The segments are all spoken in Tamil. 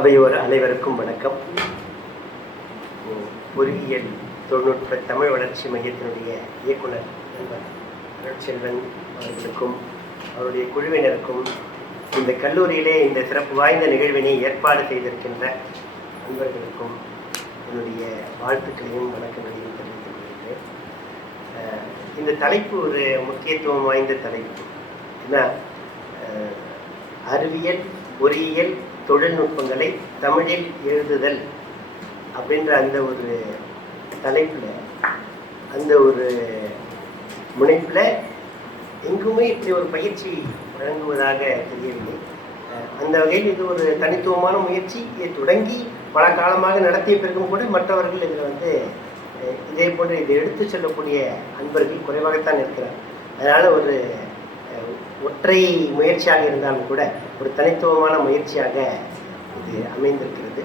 அவையோர் அனைவருக்கும் வணக்கம். பொறியியல் தொழில்நுட்ப தமிழ் வளர்ச்சி மையத்தினுடைய இயக்குனர் நண்பர் அருட்செல்வன் அவர்களுக்கும் அவருடைய குழுவினருக்கும் இந்த கல்லூரியிலே இந்த சிறப்பு வாய்ந்த நிகழ்வினை ஏற்பாடு செய்திருக்கின்ற நண்பர்களுக்கும் என்னுடைய வாழ்த்துக்களையும் வணக்கங்களையும் தெரிவித்துக் கொள்கிறேன். இந்த தலைப்பு ஒரு முக்கியத்துவம் வாய்ந்த தலைப்பு. ஏன்னா அறிவியல் பொறியியல் தொழில்நுட்பங்களை தமிழில் எழுதுதல் அப்படின்ற அந்த ஒரு தலைப்பில், அந்த ஒரு முனைப்பில் எங்குமே இப்படி ஒரு பயிற்சி வழங்குவதாக தெரியவில்லை. அந்த வகையில் இது ஒரு தனித்துவமான முயற்சி. இதை தொடங்கி பல காலமாக நடத்திய பிறகும் கூட மற்றவர்கள் இதில் இதே போன்று இதை எடுத்து செல்லக்கூடிய அன்பர்கள் குறைவாகத்தான் இருக்கிறார். அதனால் ஒரு ஒற்றை முயற்சியாக இருந்தாலும் கூட ஒரு தனித்துவமான முயற்சியாக இது அமைந்திருக்கிறது.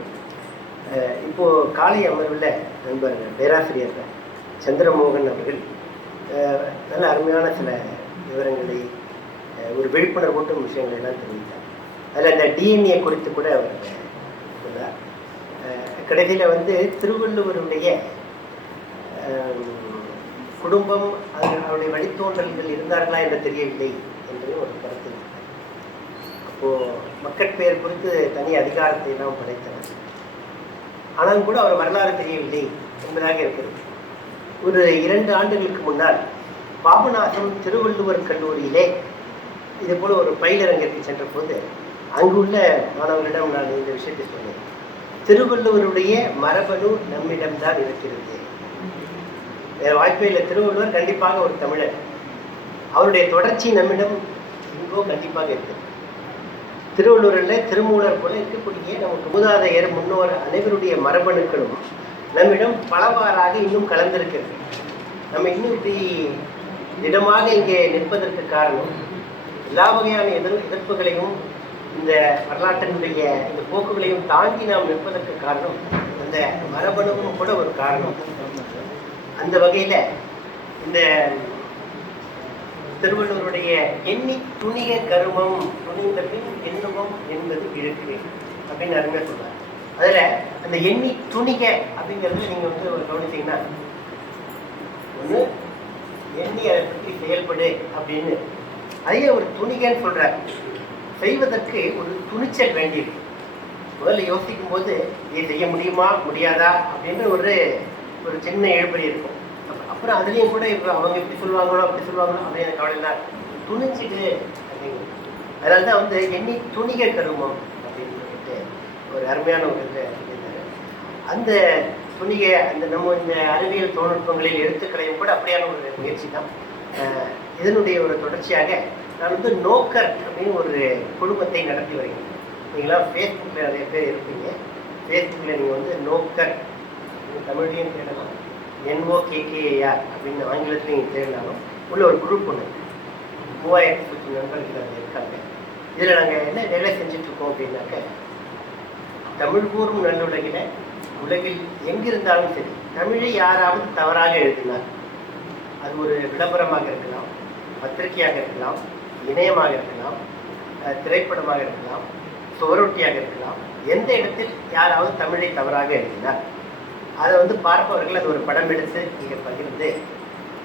இப்போது காலை அமர்வில் நண்பர் பேராசிரியர் சந்திரமோகன் அவர்கள் நல்ல அருமையான சில விவரங்களை, ஒரு விழிப்புணர்வூட்டும் விஷயங்களை எல்லாம் தெரிவித்தார். அதில் அந்த டிஎன்ஏ குறித்து கூட அவர் சொன்னார். கடைசியில் திருவள்ளுவருடைய குடும்பம், அவருடைய வழித்தோன்றல்கள் இருந்தார்களா என்று தெரியவில்லை என்று ஒரு கருத்து. அப்போது மக்கட்பெயர் குறித்து தனி அதிகாரத்தை எல்லாம் படைத்தனர். ஆனாலும் கூட அவர் வரலாறு தெரியவில்லை என்பதாக இருக்கிறது. ஒரு 2 ஆண்டுகளுக்கு முன்னால் பாபநாசம் திருவள்ளுவர் கல்லூரியிலே இது போல் ஒரு பயிலரங்கத்தை சென்ற போது அங்குள்ள மாணவர்களிடம் நான் இந்த விஷயத்தை சொன்னேன். திருவள்ளுவருடைய மரபணு நம்மிடம்தான் இருக்கிறது. வேறு வாய்ப்பே இல்லை. திருவள்ளுவர் கண்டிப்பாக ஒரு தமிழர். அவருடைய தொடர்ச்சி நம்மிடம் எங்கோ கண்டிப்பாக இருக்குது. திருவள்ளுவரில் திருமூலர் போல இருக்கக்கூடிய நமக்கு மூதாதையர் முன்னோர் அனைவருடைய மரபணுக்களும் நம்மிடம் பலவாறாக இன்னும் கலந்திருக்கிறது. நம்ம இன்னும் இப்படி திடமாக இங்கே நிற்பதற்கு காரணம், எல்லா வகையான எதிர்ப்புகளையும் இந்த வரலாற்றினுடைய இந்த போக்குகளையும் தாண்டி நாம் நிற்பதற்கு காரணம் அந்த மரபணுவும் கூட ஒரு காரணம். அந்த வகையில் இந்த திருவள்ளுவருடைய எண்ணி துணிய கருமம் துணிந்த பின் எண்ணுமம் என்பது இழுக்கு அப்படின்னு அருமையாக சொல்றார். அதில் அந்த எண்ணி துணிக அப்படிங்கிறது நீங்கள் ஒரு கவனித்தீங்கன்னா, ஒன்று எண்ணி அதை பற்றி செயல்படு அப்படின்னு, அதையே ஒரு துணிகன்னு சொல்கிறார். செய்வதற்கு ஒரு துணிச்சல் வேண்டியிருக்கு. முதல்ல யோசிக்கும் போது இதை செய்ய முடியுமா முடியாதா அப்படின்னு ஒரு சின்ன எழுபறி இருக்கும். அப்புறம் அதுலேயும் கூட இப்போ அவங்க இப்படி சொல்லுவாங்களோ அப்படி சொல்லுவாங்களோ அப்படின்னு கவலை துணிச்சிட்டு அப்படிங்க. அதனால தான் எண்ணி துணிக கருமம் அப்படின்னு சொல்லிட்டு ஒரு அருமையான ஒரு சொல்லியிருந்தாரு. அந்த துணிகை அந்த நம்ம இந்த அறிவியல் தொழில்நுட்பங்களில் எழுத்துக்களையும் கூட அப்படியான ஒரு முயற்சி தான். இதனுடைய ஒரு தொடர்ச்சியாக நான் நோக்கர் அப்படின்னு ஒரு குழுமத்தை நடத்தி வருகிறேன். நீங்களாம் ஃபேஸ்புக்கில் நிறைய பேர் இருப்பீங்க. ஃபேஸ்புக்கில் நீங்கள் நோக்கர் தமிழ்லையும் தேடலாம், NOKKAR அப்படின்னு ஆங்கிலத்திலையும் தேடினாலும் உள்ள ஒரு குரூப் ஒன்று 3000 நண்பர்கள் அதில் இருக்காங்க. இதில் நாங்கள் என்ன வேலை செஞ்சிட்ருக்கோம் அப்படின்னாக்க, தமிழ் கூறும் நல்லுலகில் உலகில் எங்கிருந்தாலும் சரி தமிழை யாராவது தவறாக எழுதினார், அது ஒரு விளம்பரமாக இருக்கலாம், பத்திரிகையாக இருக்கலாம், இணையமாக இருக்கலாம், திரைப்படமாக இருக்கலாம், சுவரொட்டியாக இருக்கலாம், எந்த இடத்தில் யாராவது தமிழை தவறாக எழுதினார் அதை பார்ப்பவர்கள் அது ஒரு படம் எடுத்து நீங்கள் பகிர்ந்து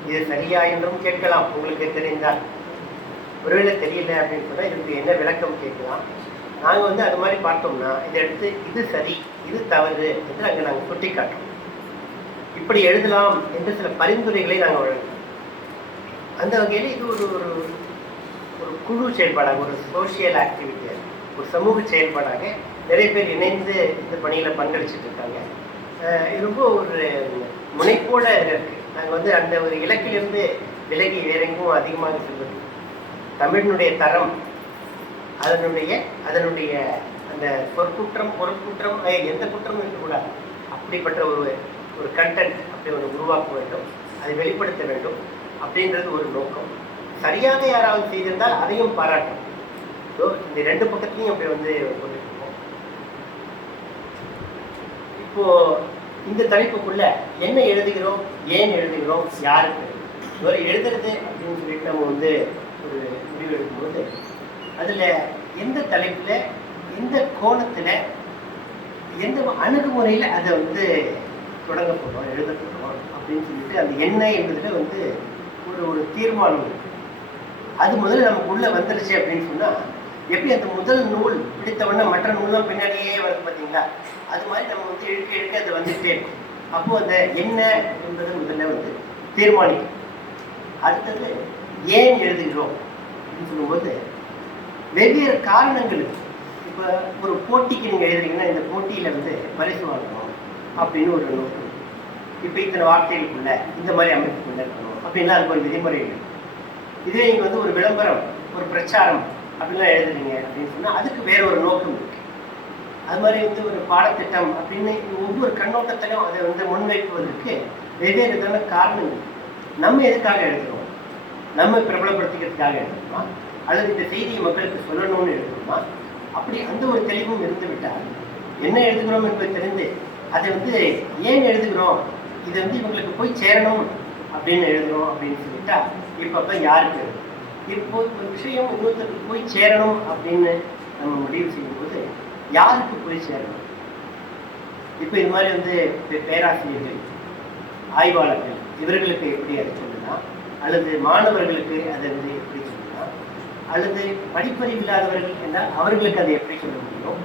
இது சரியா என்றும் கேட்கலாம். உங்களுக்கு தெரிந்தால், ஒருவேளை தெரியல அப்படின்னு சொன்னால் இதுக்கு என்ன விளக்கம் கேட்கலாம். நாங்கள் அது மாதிரி பார்த்தோம்னா இதை எடுத்து இது சரி இது தவறு என்று அங்கே நாங்கள் சுட்டி காட்டுறோம். இப்படி எழுதலாம் என்று சில பரிந்துரைகளை நாங்கள் வழங்குவோம். அந்த வகையில் இது ஒரு ஒரு குழு செயல்பாடாக, ஒரு சோஷியல் ஆக்டிவிட்டியாக, ஒரு சமூக செயல்பாடாக நிறைய பேர் இணைந்து இந்த பணியில் பங்களிச்சுட்டு இருக்காங்க. இது ரொம்ப ஒரு முனைப்போட இருக்கு. நாங்கள் அந்த ஒரு இலக்கிலிருந்து விலகி வேற எங்கும் அதிகமாக செல்வது. தமிழினுடைய தரம், அதனுடைய அந்த பொற்குற்றம் பொருட்குற்றம் எந்த குற்றமும் இருக்கக்கூடாது. அப்படிப்பட்ட ஒரு கண்டென்ட் அப்படி உருவாக்க வேண்டும், அதை வெளிப்படுத்த வேண்டும் அப்படின்றது ஒரு நோக்கம். சரியாக யாராவது செய்திருந்தால் அதையும் பாராட்டும். ஸோ இந்த 2 பக்கத்துலையும் அப்படி கொண்டுருக்கோம். இப்போது இந்த தலைப்புக்குள்ள என்ன எழுதுகிறோம், ஏன் எழுதுகிறோம், யாருக்கு எழுதுறது அப்படின்னு சொல்லிட்டு நம்ம ஒரு முடிவு எடுக்கும்போது அதில் எந்த தலைப்பில் எந்த கோணத்தில் எந்த அணுகுமுறையில் அதை வந்து தொடங்க போகிறோம், எழுத போகிறோம் அப்படின்னு சொல்லிட்டு அந்த என்ன என்பதில் வந்து ஒரு ஒரு தீர்மானம் இருக்கு. அது முதல்ல நமக்கு உள்ளே வந்துருச்சு அப்படின்னு சொன்னால், எப்படி அந்த முதல் நூல் பிடித்தவொடனே மற்ற நூல்லாம் பின்னாடியே வருது பார்த்தீங்களா, அது மாதிரி நம்ம வந்து இழுக்க இழுக்க அது வந்துகிட்டே இருக்கும். அப்போது அந்த என்ன என்பதை முதல்ல வந்து தீர்மானிக்கும். அடுத்தது ஏன் எழுதுகிறோம் அப்படின்னு சொல்லும்போது வெவ்வேறு காரணங்கள். இப்போ ஒரு போட்டிக்கு நீங்கள் எழுதுறீங்கன்னா, இந்த போட்டியில் வந்து பரிசு வாங்கணும் அப்படின்னு ஒரு நோக்கம். இப்போ இத்தனை வார்த்தைகளுக்குள்ள இந்த மாதிரி அமைப்புக்குள்ள இருக்கணும் அப்படின்லாம் அதுக்கு ஒரு விதிமுறைகள். இதே நீங்கள் வந்து ஒரு விளம்பரம், ஒரு பிரச்சாரம் அப்படின்லாம் எழுதுறீங்க அப்படின்னு சொன்னால் அதுக்கு வேற ஒரு நோக்கம் இருக்கு. அது மாதிரி வந்து ஒரு பாடத்திட்டம் அப்படின்னு ஒவ்வொரு கண்ணோட்டத்திலும் அதை வந்து முன்வைப்பதற்கு வெவ்வேறு விதமான காரணங்கள். நம்ம எதுக்காக எழுதுகிறோம்? நம்ம பிரபலப்படுத்திக்கிறதுக்காக எழுதணுமா, அல்லது இந்த செய்தியை மக்களுக்கு சொல்லணும்னு எழுதணுமா? அப்படி அந்த ஒரு தெளிவும் இருந்து விட்டால் என்ன எழுதுகிறோம் என்பது தெரிந்து அதை வந்து ஏன் எழுதுகிறோம், இதை வந்து இவங்களுக்கு போய் சேரணும் அப்படின்னு எழுதுகிறோம் அப்படின்னு சொல்லிட்டா இப்போ யாருக்கு இப்போ ஒரு விஷயம் இன்னொருத்தருக்கு போய் சேரணும் அப்படின்னு நம்ம முடிவு செய்யும்போது யாருக்கு போய் சேரணும்? இப்போ இது மாதிரி வந்து பேராசிரியர்கள், ஆய்வாளர்கள் இவர்களுக்கு எப்படி அதை சொல்லலாம், அல்லது மாணவர்களுக்கு அதை வந்து எப்படி சொல்லலாம், அல்லது படிப்பறிவு இல்லாதவர்கள் என்றால் அவர்களுக்கு அதை எப்படி சொல்ல முடியும்?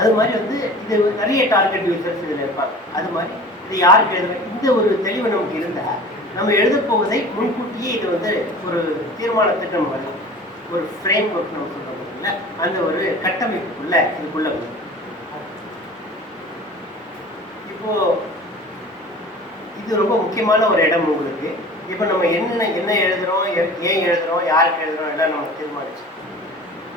அது மாதிரி வந்து இது நிறைய டார்கெட் யூசர்ஸ் இதில் இருப்பாங்க. அது மாதிரி இது யாருக்கு எழுதுவேன், இந்த ஒரு தெளிவு நமக்கு இருந்தால் நம்ம எழுத போவதை முன்கூட்டியே இது வந்து ஒரு தீர்மானத்துக்கு நம்ம வரணும். ஒரு ஃப்ரேம் ஒர்க் நம்ம சொல்ல அந்த ஒரு கட்டமைப்புக்குள்ள இதுக்குள்ள வரும். இப்போ இது ரொம்ப முக்கியமான ஒரு இடம் உங்களுக்கு. இப்போ நம்ம என்ன எழுதுறோம், ஏன் எழுதுறோம், யாருக்கு எழுதுறோம் எல்லாம் நம்ம தீர்மானிச்சு.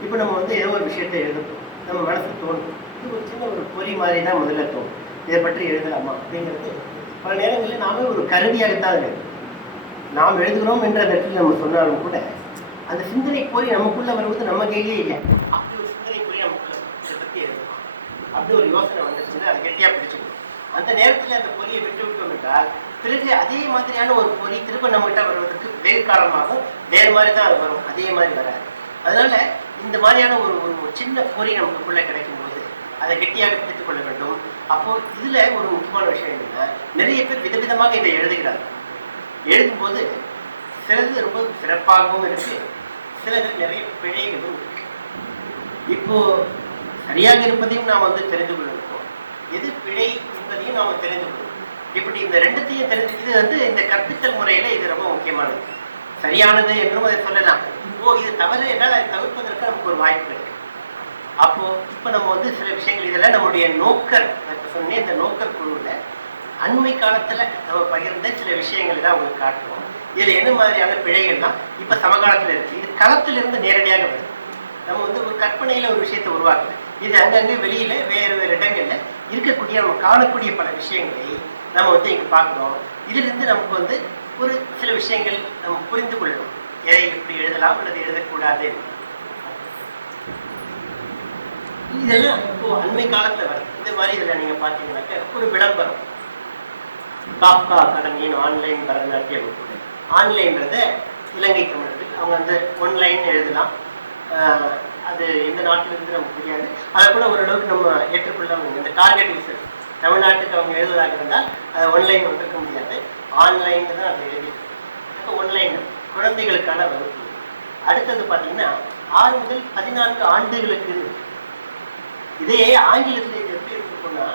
இப்போ நம்ம வந்து ஏதோ ஒரு விஷயத்தை எழுதணும், நம்ம மனசுக்கு தோணும். இது ஒரு சின்ன ஒரு பொறி மாதிரி தான் முதல்ல தோணும், இதை பற்றி எழுதலாமா அப்படிங்கிறது. பல நேரங்களில் நாமே ஒரு கருவியாகத்தான் இருக்கு. நாம் எழுதுகிறோம் என்ற அந்த இடத்துல நம்ம சொன்னாலும் கூட அந்த சிந்தனை பொறி நமக்குள்ள வருவது நம்ம கையிலே இல்லை. அப்படி ஒரு சிந்தனை பொறி நமக்குள்ள இதை பற்றி எழுதணும் அப்படி ஒரு யோசனை வந்துருச்சுன்னா அதை கெட்டியாக பிடிச்சிக்கணும். அந்த நேரத்தில் அந்த பொறியை விட்டு விட்டோம் என்றால் பிறகு அதே மாதிரியான ஒரு பொறி திரும்ப நம்மகிட்ட வருவதற்கு வெகு காலமாகும். வேறு மாதிரி தான் அது வரும், அதே மாதிரி வராது. அதனால இந்த மாதிரியான ஒரு ஒரு சின்ன பொறி நமக்குள்ள கிடைக்கும் போது அதை கெட்டியாக பிடித்துக் கொள்ள வேண்டும். அப்போ இதுல ஒரு முக்கியமான விஷயம் என்னன்னா, நிறைய பேர் விதவிதமாக இதை எழுதுகிறார்கள். எழுதும்போது சிலது ரொம்ப சிறப்பாகவும் இருக்கு, சிலது நிறைய பிழைகளும் இருக்கு. இப்போ சரியாக இருப்பதையும் நாம் வந்து தெரிந்து கொள்ளணும், எது பிழை என்பதையும் நாம் தெரிந்து கொள்ளணும். இப்படி இந்த ரெண்டுத்தையும் தெரிஞ்சு இது வந்து இந்த கற்பித்தல் முறையில இது ரொம்ப முக்கியமானது. சரியானது என்றும் அதை சொல்லலாம். இது தவறு என்றால் அதை தவிர்ப்பதற்கு நமக்கு ஒரு வாய்ப்பு இருக்கு. அப்போ இப்போ நம்ம வந்து சில விஷயங்கள் இதெல்லாம் நம்முடைய நோக்கர் சொன்னேன், இந்த நோக்கர் குழுவில் அண்மை காலத்தில் நம்ம பகிர்ந்த சில விஷயங்கள் தான் உங்களுக்கு காட்டுவோம். இதில் என்ன மாதிரியான பிழைகள்லாம் இப்போ சமகாலத்தில் இருக்குது. இது களத்திலிருந்து நேரடியாக வருது. நம்ம வந்து ஒரு கற்பனையில் ஒரு விஷயத்தை உருவாக்குது. இது அங்கங்கே வெளியில் வேறு வேறு இடங்களில் இருக்கக்கூடிய நம்ம காணக்கூடிய பல விஷயங்களை நம்ம வந்து இங்கே பார்க்குறோம். இதிலிருந்து நமக்கு வந்து ஒரு சில விஷயங்கள் நம்ம புரிந்து கொள்ளணும், எதை எப்படி எழுதலாம் அல்லது எழுதக்கூடாது. இதெல்லாம் இப்போ அண்மை காலத்தில் வரும். இந்த மாதிரி இதில் நீங்கள் பார்த்தீங்கன்னாக்க ஒரு விளம்பரம், காப்கா அகாடமியின் ஆன்லைன் பரதநாட்டிய வகுப்பு. ஆன்லைன்றத இலங்கை தமிழர்கள் அவங்க வந்து ஒன்லைன் எழுதலாம். அது எந்த நாட்டிலிருந்து நமக்கு தெரியாது. அதை கூட ஓரளவுக்கு நம்ம ஏற்றுக்கொள்ள இந்த டார்கெட் யூசர் தமிழ்நாட்டுக்கு அவங்க எழுதுவதாக இருந்தால் அதை ஒன்லைன் வந்திருக்க முடியாது, ஆன்லைன் தான் அதை எழுதி. இப்போ ஒன்லைன் குழந்தைகளுக்கான வகுப்பு. அடுத்தது பார்த்தீங்கன்னா 6 முதல் 14 ஆண்டுகளுக்கு. இதே ஆங்கிலத்தில் இது எப்படி இருக்குன்னா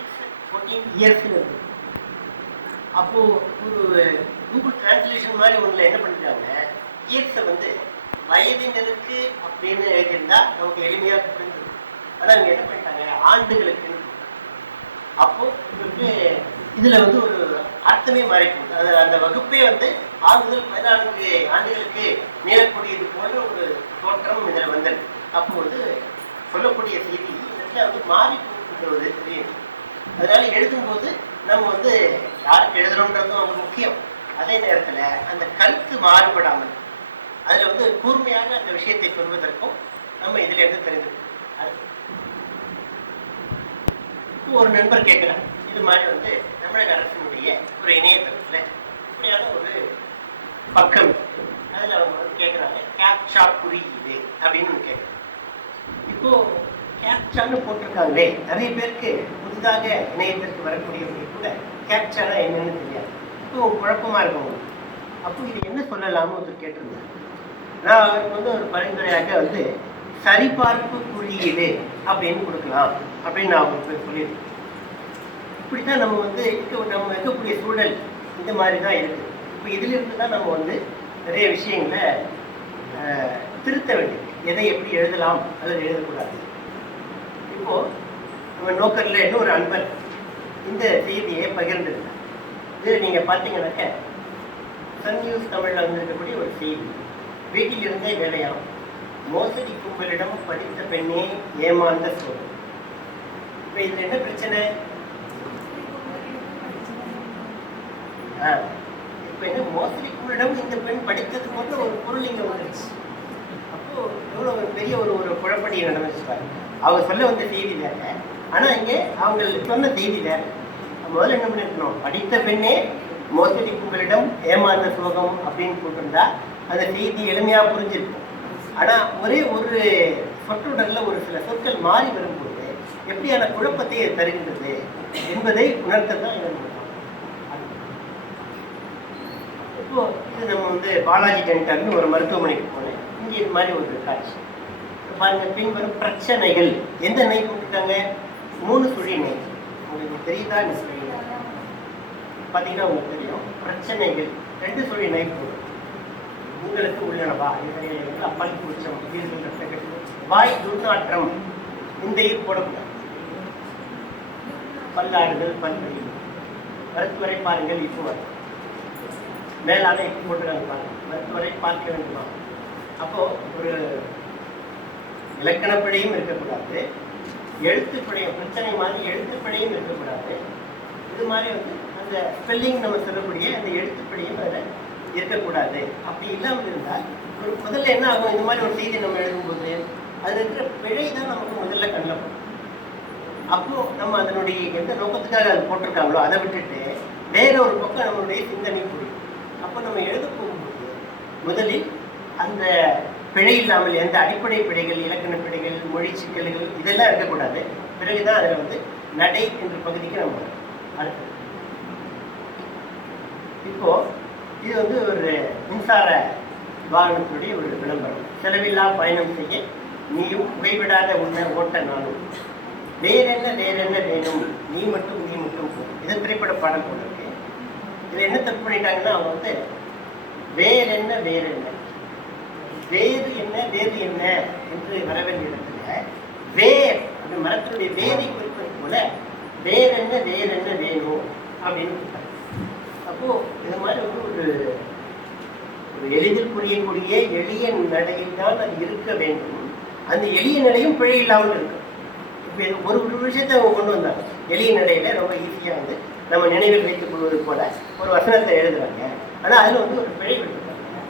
6-14 இயர்ஸ்ன்னு இருக்கு. அப்போது ஒரு கூகுள் டிரான்ஸ்லேஷன் மாதிரி ஒன்றில் என்ன பண்ணிட்டாங்க, இயர்ஸை வந்து வயதினருக்கு அப்படின்னு எழுதியிருந்தா நமக்கு எளிமையாக புரிஞ்சிடும். ஆனால் அவங்க என்ன பண்ணிட்டாங்க, ஆண்டுகளுக்கு. அப்போ உங்களுக்கு இதில் வந்து ஒரு அர்த்தமே மாறி போகுது. அது அந்த வகுப்பே வந்து 6 முதல் 14 ஆண்டுகளுக்கு நீளக்கூடியது போன்ற ஒரு தோற்றம் இதில் வந்தது. அப்போது சொல்லக்கூடிய செய்தி வந்து மாறி போகுது தெரியும். அதனால எழுதும்போது நம்ம வந்து யாருக்கு எழுதுறோன்றதும் அவங்க முக்கியம். அதே நேரத்தில் அந்த கருத்து மாறுபடாமல் அதில் வந்து கூர்மையாக அந்த விஷயத்தை சொல்வதற்கும் நம்ம இதில் இருந்து தெரிஞ்சுக்கணும். ஒரு நண்பர் கேட்குறாங்க, இது மாதிரி வந்து தமிழக அரசினுடைய ஒரு இணையதளத்தில் இப்படியான ஒரு பக்கம், அதில் அவங்க வந்து கேட்குறாங்க கேப்சா குறியீடு அப்படின்னு கேட்குறாங்க. இப்போ கேப்சான்னு போட்டிருக்காங்களே, நிறைய பேருக்கு புதிதாக இணையத்திற்கு வரக்கூடியவங்க கூட கேப்சானா என்னன்னு தெரியாது. இப்போ குழப்பமா இருக்கும். அப்போ இது என்ன சொல்லலாம்னு ஒருத்தர் கேட்டிருந்தார். நான் அவருக்கு வந்து ஒரு பரிந்துரையாக வந்து சரிபார்ப்பு குறியீடு அப்படின்னு கொடுக்கலாம் அப்படின்னு நான் அவங்களுக்கு சொல்லியிருக்கேன். இப்படித்தான் நம்ம வந்து நம்ம இருக்கக்கூடிய சூழல் இந்த மாதிரி தான் இருக்குது. இப்போ இதிலிருந்து தான் நம்ம வந்து நிறைய விஷயங்களை திருத்த வேண்டியது. எதை எப்படி எழுதலாம் அல்லது எழுதக்கூடாது. இப்போ நம்ம நோக்கரில் இன்னொரு அன்பர் இந்த செய்தியை பகிர்ந்திருக்கார். இதில் நீங்கள் பார்த்தீங்கன்னாக்க சன் நியூஸ் தமிழில் வந்திருக்கக்கூடிய ஒரு செய்தி. வீட்டில் இருந்தே வேலையாம், மோசடி கும்பலிடம் படித்த பெண்ணே ஏமாந்த சோதனை. இப்போ இதில் என்ன பிரச்சனை? இப்போ என்ன மோசடி கும்பலிடம் இந்த பெண் படித்தது போன்ற ஒரு பொருள் இங்கே வந்துருச்சு. அப்போ எவ்வளோ ஒரு பெரிய ஒரு குழப்படி நடந்துச்சுப்பாரு. அவங்க சொல்ல வந்த செய்தி வேற, ஆனால் இங்கே அவங்க சொன்ன செய்தி வேற. முதல்ல என்ன பண்ணிருக்கணும், படித்த பெண்ணே மோசடி கும்பலிடம் ஏமாந்த சோகம் அப்படின்னு போட்டிருந்தா அந்த செய்தி எளிமையாக புரிஞ்சிருக்கும். ஆனால் ஒரே ஒரு சொற்றொடரில் ஒரு சில சொற்கள் மாறி வரும்போது எப்படியான குழப்பத்தை தருகின்றது என்பதை உணர்த்ததான் என்ன. இப்போ இது நம்ம வந்து பாலாஜி டென்டர்னு ஒரு மருத்துவமனைக்கு போனேன். இங்கே இது மாதிரி ஒரு காட்சி பாருங்க. பின்வரும் பிரச்சனைகள் எந்த நை போட்டுட்டாங்க? 3 சுழி நை. உங்களுக்கு தெரியுதா? பார்த்தீங்கன்னா உங்களுக்கு தெரியும். பிரச்சனைகள் 2 சுழி நை போடும். உங்களுக்கு உள்ளனவா அப்பல் பூச்சம், வாய் துர்நாற்றம், இந்த ஈர் போடக்கூடாது. பல்லாடுதல், பல்வழி, மருத்துவரை பாருங்கள். இப்போ வரும் மேலான இப்போ போட்டுறாங்க பாருங்க. மருத்துவரை பார்க்க வேண்டுமா? அப்போ ஒரு இலக்கணப்பிழையும் இருக்கக்கூடாது, எழுத்துப்பிழையும் பிரச்சனை மாதிரி எழுத்துப்பிழையும் இருக்கக்கூடாது. இது மாதிரி வந்து அந்த ஸ்பெல்லிங் நம்ம சொல்லக்கூடிய அந்த எழுத்துப்பிழையும் அதில் இருக்கக்கூடாது. அப்படி இல்லாமல் இருந்தால் ஒரு முதல்ல என்ன ஆகும்? இந்த மாதிரி ஒரு செய்தி நம்ம எழுதும்போது அது இருக்கிற பிழை தான் நமக்கு முதல்ல கண்ணில் போடும். அப்போது நம்ம அதனுடைய எந்த நோக்கத்துக்காக அது போட்டிருக்காங்களோ அதை விட்டுட்டு வேற ஒரு பக்கம் நம்மளுடைய சிந்தனை புரியும். அப்போ நம்ம எழுத போகும்போது முதலில் அந்த பிழை இல்லாமல் எந்த அடிப்படை பிழைகள், இலக்கண பிழைகள், மொழி சிக்கல்கள் இதெல்லாம் இருக்கக்கூடாது. பிறகுதான் அதில் வந்து நடை என்ற பகுதிக்கு நம்ம அடுத்தது. இப்போ இது வந்து ஒரு மின்சார வாகனத்துடைய ஒரு விளம்பரம். செலவில்லா பயணம் செய்ய நீயும் புகைவிடாத உன்னை ஓட்ட நானும், வேறென்ன வேணும், நீ மட்டும் போகும். இது திரைப்பட பாடம் போல இருக்கு. இதில் என்ன தப்பு பண்ணிட்டாங்கன்னா அவங்க வந்து வேறென்ன வேறு என்ன என்று வர வேண்டிய இடத்துல வேர் அந்த மரத்தினுடைய வேரை குறிப்பது போல வேறென்ன வேணும் அப்படின்னு. அப்போ இது மாதிரி வந்து ஒரு எளிதில் புரியக்கூடிய எளிய நடையில் தான் அது இருக்க வேண்டும். அந்த எளிய நடையும் பிழை இல்லாமல் இருக்கும். இப்போ ஒரு விஷயத்தை அவங்க கொண்டு வந்தாங்க. எளிய நடையில ரொம்ப ஈஸியாக வந்து நம்ம நினைவில் வைத்துக் கொள்வது போல ஒரு வசனத்தை எழுதுறாங்க. ஆனால் அதில் வந்து ஒரு பிழை விட்டுருக்காங்க.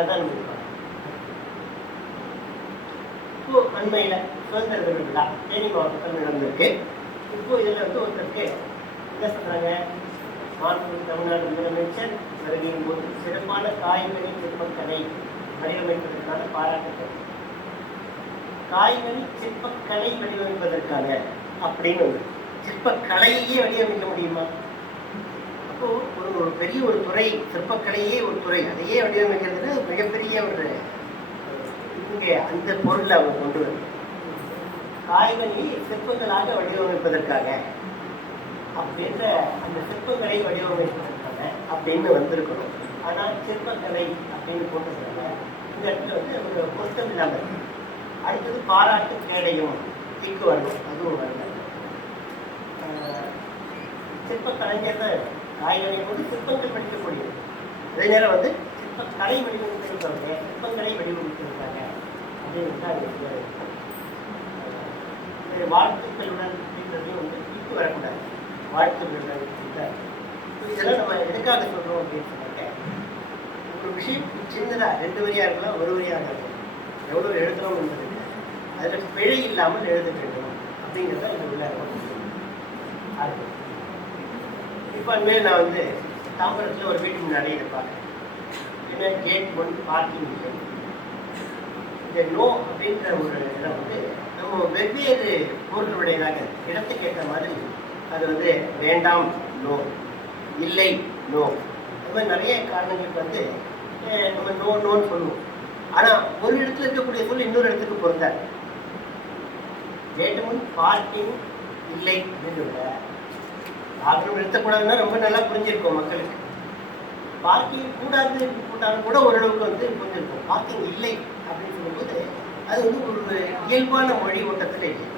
அதான் நம்ம இப்போ அண்மையில் சுதந்திர தின விழா தேனி மாவட்டத்தில் நடந்திருக்கு. இப்போ இதில் வந்து ஒருத்தருக்கு என்ன சொல்கிறாங்க, தமிழ்நாடு முதலமைச்சர் வருகையின் போது சிறப்பான காய்கறி சிற்பக்கலை வடிவமைப்பதற்கான பாராட்டுகள். காய்கறி சிற்பக்கலை வடிவமைப்பதற்கான அப்படின்னு சிற்பக்கலையே வடிவமைக்க முடியுமா? அப்போ ஒரு பெரிய ஒரு துறை, சிற்பக்கலையே ஒரு துறை, அதையே வடிவமைக்கிறதுல மிகப்பெரிய ஒரு இங்கே அந்த பொருளை அவங்க கொண்டு வரும். காய்கறி சிற்பங்களாக வடிவமைப்பதற்காக அப்படின்ற அந்த சிற்பங்களை வடிவமைப்பதற்காக அப்படின்னு வந்திருக்கணும். ஆனால் சிற்பக்கலை அப்படின்னு போட்டிருக்காங்க. இந்த இடத்துல வந்து ஒரு பொருத்தம் இல்லாமல் இருக்கு. அடுத்தது பாராட்டு கேடையும் திக்கு வரணும், அதுவும் வரல. சிற்பக்கலைஞர் தான் காய்கறி போது சிற்பங்கள் படிக்கக்கூடியது. அதே நேரம் வந்து சிற்பக்கலை வடிவமைத்திருக்காங்க, சிற்பங்களை வடிவமைத்திருக்காங்க அப்படின்னு வாழ்த்துக்களுடன் அப்படின்றதையும் வந்து திக்கு வரக்கூடாது. வாழ்த்துக்களுடன் இதெல்லாம் நம்ம எதுக்காக சொல்கிறோம் அப்படின்னு சொன்னாங்க, ஒரு விஷயம் சின்னதாக 2 வரியாக இருக்கலாம், 1 வரியாக இருக்கும், எவ்வளோ எழுதுகிறோம் என்பது அதில் பிழை இல்லாமல் எழுத வேண்டும் அப்படிங்கிறத இது உள்ள அது. இப்போ அண்மையில் நான் வந்து தாம்பரத்தில் ஒரு வீட்டு முன்னாடி இதை பார்க்குறேன். என்ன கேட் 1 பார்க்கிங் இல்லை. இந்த நோ அப்படின்ற ஒரு இடம் வந்து நம்ம வெவ்வேறு பொருளுடையதாக இடத்துக்கு ஏற்ற மாதிரி அது வந்து வேண்டாம் நோ, இல்லை நோ, அது மாதிரி நிறைய காரணங்களுக்கு வந்து நம்ம நோ நோன்னு சொல்லுவோம். ஆனால் ஒரு இடத்துல இருக்கக்கூடிய சொல் இன்னொரு இடத்துக்கு பொருந்தாது. வேண்டுமுன் பார்க்கிங் இல்லை அப்படின்னு பார்க்கணும் நிறுத்தக்கூடாதுன்னா ரொம்ப நல்லா புரிஞ்சிருக்கும் மக்களுக்கு. பார்க்கிங் கூடாது போட்டாலும் கூட ஓரளவுக்கு வந்து புரிஞ்சிருக்கும். பார்க்கிங் இல்லை அப்படின்னு சொல்லும்போது அது வந்து ஒரு இயல்பான மொழி ஓட்டத்தில் இல்லை.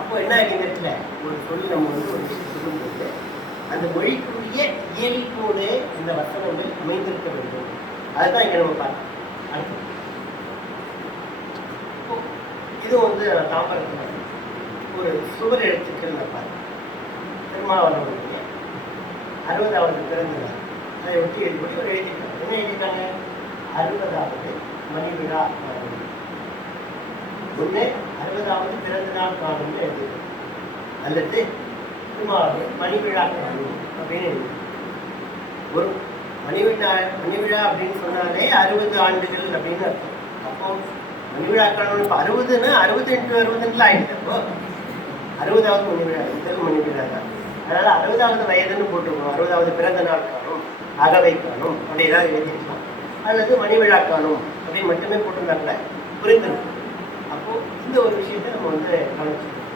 அப்போ என்ன இடத்துல ஒரு சொல் நம்ம வந்து ஒரு விஷயம் சொல்லும்போது அந்த மொழிக்குரிய இயல்போடு இந்த வசனங்கள் அமைந்திருக்க வேண்டும். அதுதான் இங்கே நம்ம பார்க்கணும். அடுத்து இதுவும் வந்து தாம்பரத்தில் ஒரு சுவர் எழுத்துக்கள் நான் பார்த்தேன். திருமாவளவனுடைய 60வது பிறந்த நாள் அதை ஒட்டி எழுதி ஒரு எழுதியிருக்காங்க. என்ன எழுதியிருக்காங்க? 60வது மணி விழா ஒன்று 60வது பிறந்த நாள் காணும்னு எழுதியிருக்காங்க. அல்லது திருமாவளவன் மணி விழா காணும் அப்படின்னு எழுதி. ஒரு மணிவிழா அப்படின்னு சொன்னாலே 60 ஆண்டுகள் அப்படின்னு அர்த்தம். அப்போ மணிவிழா காணும் இப்போ 60ன்னா 68 60 ஆயிடுச்சு. அப்போ 60வது மணிவிழா முதல் மணிவிழா தான். அதனால 60வது வயதுன்னு போட்டுருக்கோம். 60வது பிறந்த நாள் காணும், அகவை காணும் அப்படி ஏதாவது எழுதிருக்கலாம். அல்லது மணிவிழா காணும் அப்படின்னு மட்டுமே போட்டிருந்தாங்களே புரிந்துருக்கும். அப்போ இந்த ஒரு விஷயத்தை நம்ம வந்து கவனிச்சுக்கணும்.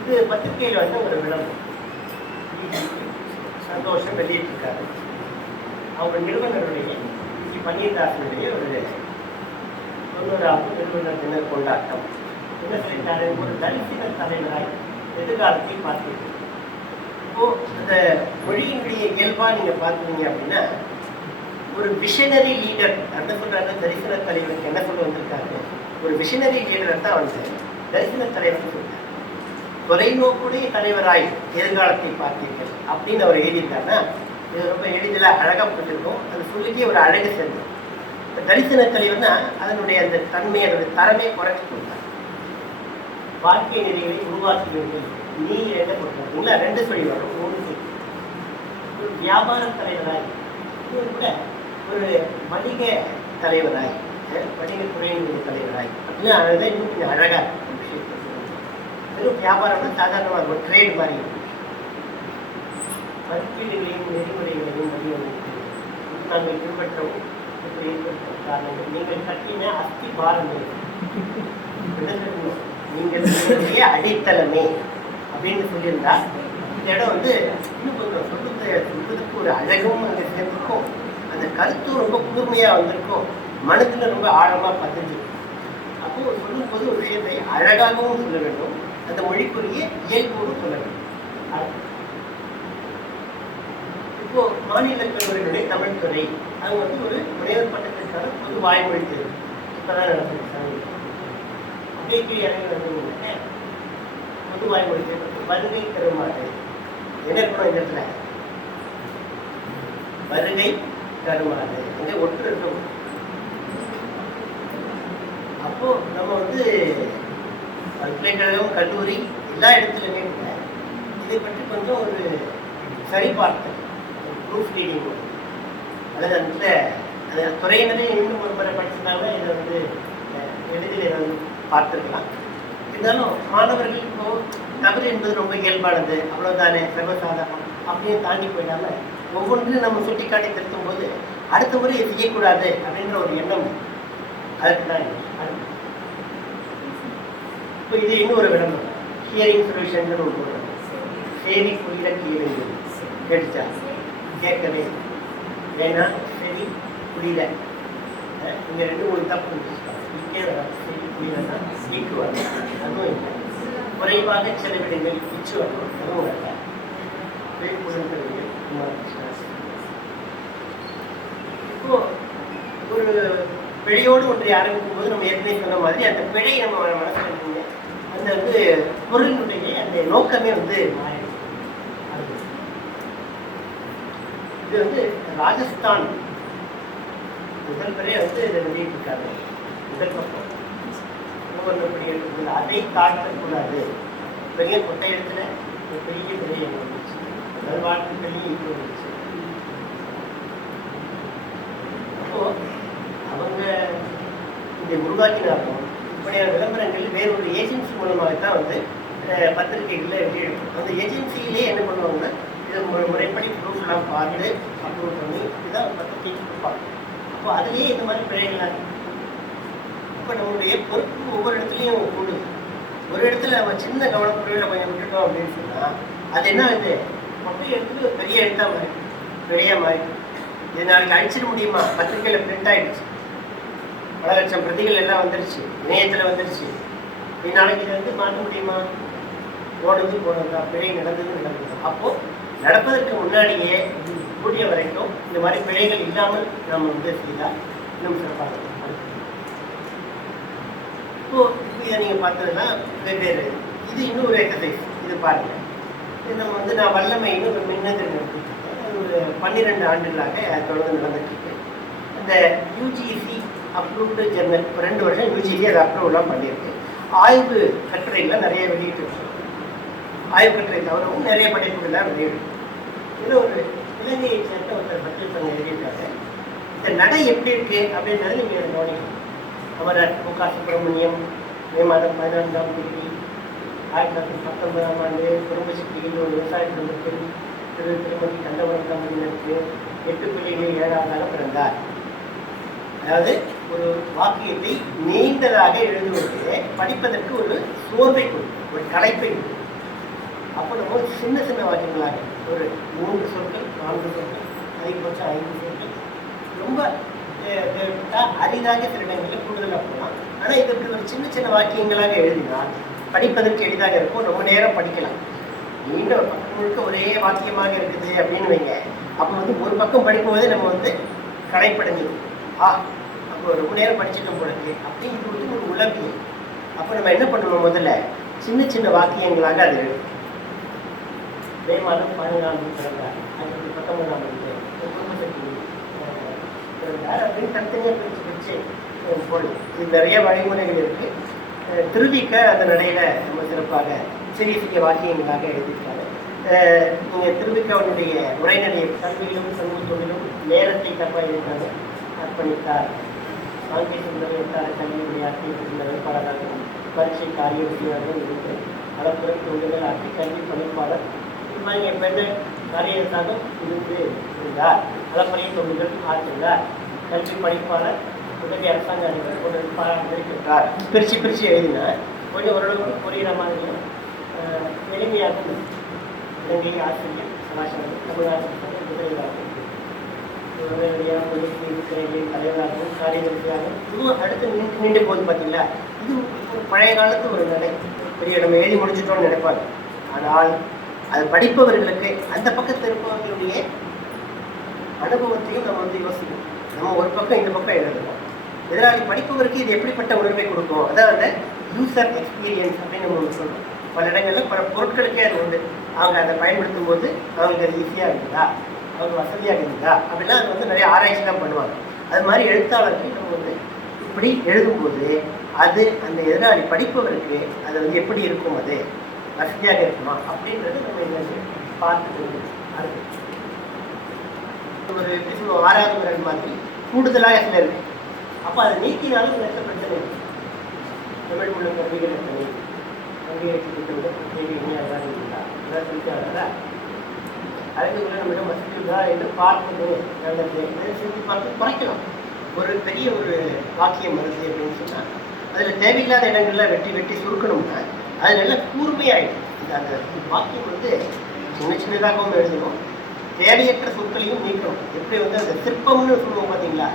இது பத்திரிகையில் வந்து ஒரு விளம்பரம் சந்தோஷம் வெளியிட்டிருக்காரு. அவங்க நிறுவனருடைய பன்னீர்தாசனுடைய ஒரு 90வது நிறுவனர் தின கொண்டாட்டம் என்ன சொல்லிட்டாரு? ஒரு தரிசன தலைவராய் எதிர்காலத்தை பார்த்துருக்கு. இப்போ அந்த மொழியினுடைய இயல்பா நீங்க பார்க்குறீங்க அப்படின்னா ஒரு விஷனரி லீடர் என்ன சொல்றாங்க? தரிசன தலைவருக்கு என்ன சொல்ல வந்திருக்காரு? ஒரு விஷனரி லீடரை தான் வந்து தரிசன தலைவர் சொல்றாரு. தொலைநோக்குடைய தலைவராய் எதிர்காலத்தை பார்த்தீர்கள் அப்படின்னு அவர் எழுதியிருக்காருன்னா இது ரொம்ப எளிதில் அழகாக போட்டிருக்கும். அது சொல்லிக்கே ஒரு அழகு சேர்ந்தோம். தரிசன தலைவர்னா அதனுடைய அந்த தன்மை அதனுடைய தரமே குறைச்சி கொடுத்தார். வாழ்க்கை நிலைகளை உருவாக்குவீர்கள் நீ என்ன கொடுத்தீங்களா? 2 சொல்லி வரும். 3 சொல்லி ஒரு வியாபார தலைவராய் இது கூட ஒரு வணிக தலைவராய் வணிக துறையினுடைய தலைவராய் அப்படின்னா அதுதான் இன்னும் கொஞ்சம் அழகா இருக்கும் விஷயத்தை. வெறும் வியாபாரம்னா சாதாரணமாக ஒரு ட்ரேட் மாதிரி மதிப்பீடுகளையும் நெறிமுறைகளையும் வடிவமைத்து நாங்கள் பின்பற்றவும் காரணங்கள் நீங்கள் கட்டின அஸ்தி பாரங்கள் நீங்கள் அடித்தளமே அப்படின்னு சொல்லியிருந்தா இந்த இடம் வந்து இன்னும் கொஞ்சம் சொல்வதற்கு ஒரு அழகும் அங்கே சேர்ந்திருக்கும். அந்த கருத்தும் ரொம்ப புதுமையாக வந்திருக்கும். மனதில் ரொம்ப ஆழமாக பதிஞ்சிருக்கும். அப்போது சொல்லும்போது ஒரு விஷயத்தை அழகாகவும் சொல்ல வேண்டும், அந்த மொழிக்குரிய இயல்போடும் சொல்ல வேண்டும். இப்போ மாநில கல்லூரிகளுடைய தமிழ் துறை அது வந்து ஒரு முனைவர் பட்டத்திற்கான பொது வாய்மொழி தேர்வு இப்போதான் நடத்திருக்காங்க. அப்படியே இறங்கி பொது வாய்மொழி தேர்வு வருகை கருமாறு என்ன இருக்கணும்? இந்த இடத்துல வருகை கருமாறு அங்கே ஒற்று இருக்கணும். அப்போ நம்ம வந்து பல்கலைக்கழகம் கல்லூரி எல்லா இடத்துலையுமே கூட இதை பற்றி கொஞ்சம் ஒரு சரிபார்த்தல் ப்ரூஃப் ரீடிங் அல்லது அந்த அந்த துறையினரே இன்னும் ஒரு முறை படிச்சிருந்தாங்கன்னா இதை வந்து எளிதில் ஏதாவது பார்த்துருக்கலாம். இருந்தாலும் மாணவர்கள் இப்போ தவறு என்பது ரொம்ப இயல்பானது அவ்வளோதானே சர்வசாதாரணம் அப்படியே தாண்டி போயிடாம ஒவ்வொன்றையும் நம்ம சுட்டி காட்டி திருத்தும் போது அடுத்த முறை செய்யக்கூடாது அப்படின்ற ஒரு எண்ணம் அதுக்கு தான். இப்போ இது இன்னொரு விளம்பரம் ஹியரிங் சொல்யூஷன் ஒரு ப்ரோக்ராம். சேரி புரியல கீழே கேட்டுச்சா? கேட்கவே வேணாம், சரி புரியல. இங்கே 2-3 தப்பு இங்கே வராது. சரி புரியலன்னா ஸ்டிக்கு வரணும், அதுவும் இல்லை. குறைவாக செலவிடுங்கள் பிச்சு வரணும், அதுவும் வரல. இப்போ ஒரு பிழையோடு ஒன்றை ஆரம்பிக்கும் போது நம்ம ஏற்கனவே சொன்ன மாதிரி அந்த பிழை நம்ம மனசில் அந்த வந்து பொருளினுடைய அந்த நோக்கமே வந்து மாறிடும். இது வந்து ராஜஸ்தான் முதல் பெரிய வந்து இதை வெளியிட்டிருக்காரு. முதல் பக்கம் அதை காட்டக்கூடாது. பெரிய கொட்டை இடத்துல பெரிய பெரிய வந்துச்சு, வாழ்க்கை பெரிய இது வந்துச்சு. அப்போ அவங்க இதை உருவாக்கினாலும் இப்படியான விளம்பரங்கள் வேறொரு ஏஜென்சி மூலமாக தான் வந்து பத்திரிகைகளில் வெளியிடும். அந்த ஏஜென்சியிலே என்ன பண்ணுவாங்கன்னா இதை முறைப்படி ப்ரூஃப்லாம் பார்த்து அப்ரூவ் பண்ணி இதுதான் பத்திரிகைக்கு கொடுப்பாங்க. அப்போ அதுலேயே இந்த மாதிரி பிழைகள்லாம் இருக்குது. இப்போ நம்மளுடைய பொறுப்பு ஒவ்வொரு இடத்துலையும் கூடுது. ஒரு இடத்துல நம்ம சின்ன கவனக்குறையில் கொஞ்சம் விட்டுட்டோம் அப்படின்னு சொன்னால் அது என்ன இது மொட்டை எடுத்துட்டு ஒரு பெரிய எழுத்தாக மாறி பெரிய மாறி இது நாளைக்கு அழிச்சிட முடியுமா? பத்திரிகையில் பிரிண்ட் ஆகிடுச்சு, பல லட்சம் பிரதிகள் எல்லாம் வந்துருச்சு, இணையத்தில் வந்துருச்சு. இது நாளைக்கு இதை வந்து மாற்ற முடியுமா? போனது போனதா, பிழை நடந்தது. அப்போது நடப்பதற்கு முன்னாடியே கூடிய வரைக்கும் இந்த மாதிரி பிழைகள் இல்லாமல் நாம் வந்து செய்தால் இன்னும் சிறப்பாக இருக்கும். இதை நீங்கள் பார்த்ததுன்னா வெவ்வேறு இது இன்னொரு எக்ஸசைஸ். இது பாருங்கள், இது நம்ம வந்து நான் வல்லமை இன்னொரு மின்னதில் நடத்திட்டுருக்கேன். ஒரு 12 ஆண்டுகளாக தொடர்ந்து நடந்துட்டுருக்கு. இந்த யூஜிசி அப்ரூவ்டு ஜெர்னல் 2 வருஷம் யூஜிசி அதை அப்ரூவ்லாம் பண்ணியிருக்கு. ஆய்வு கட்டுரைகள்லாம் நிறைய வெளியிட்டு ஆய்வு கட்டுரை தவிரவும் நிறைய படைப்புகள்லாம் வெளியிடும். இதில் ஒரு இலங்கையை சேர்ந்த ஒருத்தர் பத்திரிகை எழுதியிருக்காங்க. இந்த நடை எப்படி இருக்குது அப்படின்றத நீங்கள் கவனிக்கணும். அமரர் முக சுப்பிரமணியம் மே மாதம் 14ஆம் தேதி 1919ஆம் ஆண்டு குடும்ப சிட்டியில் ஒரு விவசாய குடும்பத்தில் திருமதி கண்டவரம் தம்பதியினருக்கு 8 பிள்ளைகளில் 7ஆவதாக பிறந்தார். அதாவது ஒரு வாக்கியத்தை நீண்டதாக எழுதுவது படிப்பதற்கு ஒரு சோர்வை கொடுக்கும், ஒரு களைப்பை கொடுக்கும். அப்போ நம்ம சின்ன சின்ன வாக்கியங்களாக ஒரு 3 சொற்கள் 4 சொற்கள் அதிகபட்சம் 5 சொற்கள் ரொம்ப அரிதாக சில இடங்களில் கூடுதலாக போகலாம். ஆனால் இது இப்படி ஒரு சின்ன சின்ன வாக்கியங்களாக எழுதினால் படிப்பதற்கு எளிதாக இருக்கும். ரொம்ப நேரம் படிக்கலாம். நீண்ட ஒரு பக்கம் முழுக்க ஒரே வாக்கியமாக இருக்குது அப்படின்னு வைங்க. அப்போ வந்து ஒரு பக்கம் படிக்கும்போது நம்ம வந்து களைப்படைஞ்சிடும். அப்போ ரொம்ப நேரம் படிச்சுட்டோம் போலக்கு அப்படின்னு இது வந்து ஒரு உலகியம். அப்போ நம்ம என்ன பண்ணுவோம்? முதல்ல சின்ன சின்ன வாக்கியங்களாக அது எழுதும். மே மாதம் 14ஆம் தேதி பிறந்தார், 1919ஆம் ஆண்டு பிறந்தார் அப்படின்னு தனித்தனியாக பிரித்து போடணும். இது நிறைய வழிமுறைகள் இருக்குது. திருவிக்க அந்த நடையில் நம்ம சிறப்பாக சிறிய சிறிய வாக்கியங்களாக எழுதியிருக்காங்க. நீங்கள் திருவிக்கவனுடைய உரைநடையை கல்வியிலும் சமூக தொழிலும் நேரத்தை தப்பாக இருக்காங்க. அர்ப்பணித்தார், சாங்கிய சுந்தரி வட்டார கல்வி விளையாட்டு இருந்த வேட்பாளராக பரீட்சை காரிய விஷயமாக இருந்து அளப்புறை தொண்டுகள் ஆற்றி கல்வி பணிப்பாளர் இது மாதிரி பெண்ணை காரியத்தாக இருந்து இருந்தார். அளப்பறை தொண்டுகள் ஆற்றினார். கல்வி பணிப்பாளர் உதவி அரசாங்க அதிபர் ஒரு பாராட்டுகிறார். பிரித்து எழுதினார். கொஞ்சம் ஓரளவுக்கு புரிகிற மாதிரியும் எளிமையாகவும் இலங்கை ஆசிரியர் கலாச்சாரம் தமிழ்நாட்டு முதலீடாகவும் உடனடியாக பொதுத்துறைகளின் தலைவராகவும் காரியதரிசியாகவும் இதுவும் அடுத்து நீண்டு போது பார்த்தீங்களா? இது ஒரு பழைய காலத்து ஒரு நடை. பெரிய நம்ம எழுதி முடிச்சுட்டோம்னு நினைப்பாங்க. ஆனால் அது படிப்பவர்களுக்கு அந்த பக்கத்தில் இருப்பவர்களுடைய அனுபவத்தையும் நம்ம வந்து யோசிக்கணும். நம்ம ஒரு பக்கம் இந்த பக்கம் எழுதணும். எதிராளி படிப்பவருக்கு இது எப்படிப்பட்ட உணர்வை கொடுக்கும்? அதாவது யூசர் எக்ஸ்பீரியன்ஸ் அப்படின்னு நம்ம ஒன்று சொல்கிறோம். பல இடங்களில் பல பொருட்களுக்கே அது உண்டு. அவங்க அதை பயன்படுத்தும் போது அவங்களுக்கு அது ஈஸியாக இருக்குதா, அவங்க வசதியாக இருக்குதா அப்படிலாம் அது வந்து நிறைய ஆராய்ச்சிலாம் பண்ணுவாங்க. அது மாதிரி எழுத்தாளர்கள் நம்ம வந்து இப்படி எழுதும்போது அது அந்த எதிராளி படிப்பவருக்கு அது வந்து எப்படி இருக்கும், அது வசதியாக இருக்குமா அப்படின்றது நம்ம இதை பார்த்து அடுத்து ஒரு எப்படி சொல்லுவோம் 6வது முறை மாதிரி கூடுதலாக சில இருக்கு. அப்போ அதை நீக்கினாலும் நிறைய பிரச்சனை இருக்கு. தமிழ் உள்ள கல்விகள் எத்தனை பங்கேற்று கேள்வி இணையாக இருந்தா அதான் சொல்லிட்டாரா அறிந்துள்ள நம்மிடம் வசதி இருந்தா என்று பார்ப்பது நல்லது. செஞ்சு பார்த்து குறைக்கலாம். ஒரு பெரிய ஒரு வாக்கியம் வருது அப்படின்னு சொன்னால் அதில் தேவையில்லாத இடங்கள்ல வெட்டி சுருக்கணும்னா அது நல்ல கூர்மையாயிடும். அந்த வாக்கியம் வந்து சின்ன சின்னதாகவும் எழுதணும், தேவையற்ற சொற்களையும் நீக்கணும். எப்படி வந்து அந்த சிற்பம்னு சொல்லுவோம் பார்த்தீங்களா?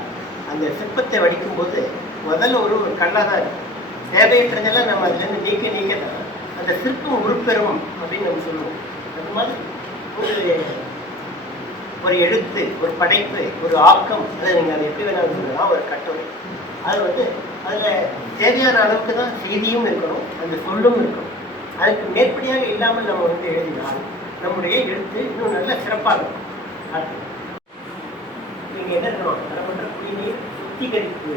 அந்த சிற்பத்தை வடிக்கும்போது முதல்ல ஒரு கல்லாக தான் இருக்கும். தேவையற்றதெல்லாம் நம்ம அதுலேருந்து நீக்க தான் அந்த சிற்பம் உருப்பெறும் அப்படின்னு நம்ம சொல்லுவோம். அது மாதிரி ஒரு எழுத்து, ஒரு படைப்பு, ஒரு ஆக்கம், அதை நீங்கள் அதை எப்படி வேணாலும் சொல்லலாம். ஒரு கட்டுரை அது வந்து அதில் தேவையான அளவுக்கு தான் செய்தியும் இருக்கணும், அந்த சொல்லும் இருக்கணும். அதுக்கு மேற்படியாக இல்லாமல் நம்ம வந்து எழுதினால் நம்முடைய எழுத்து இன்னும் நல்ல சிறப்பாக இருக்கும். நீங்கள் என்ன சொல்லணும்? தரப்பட்ட குடிநீர் சுத்திகரிப்பு,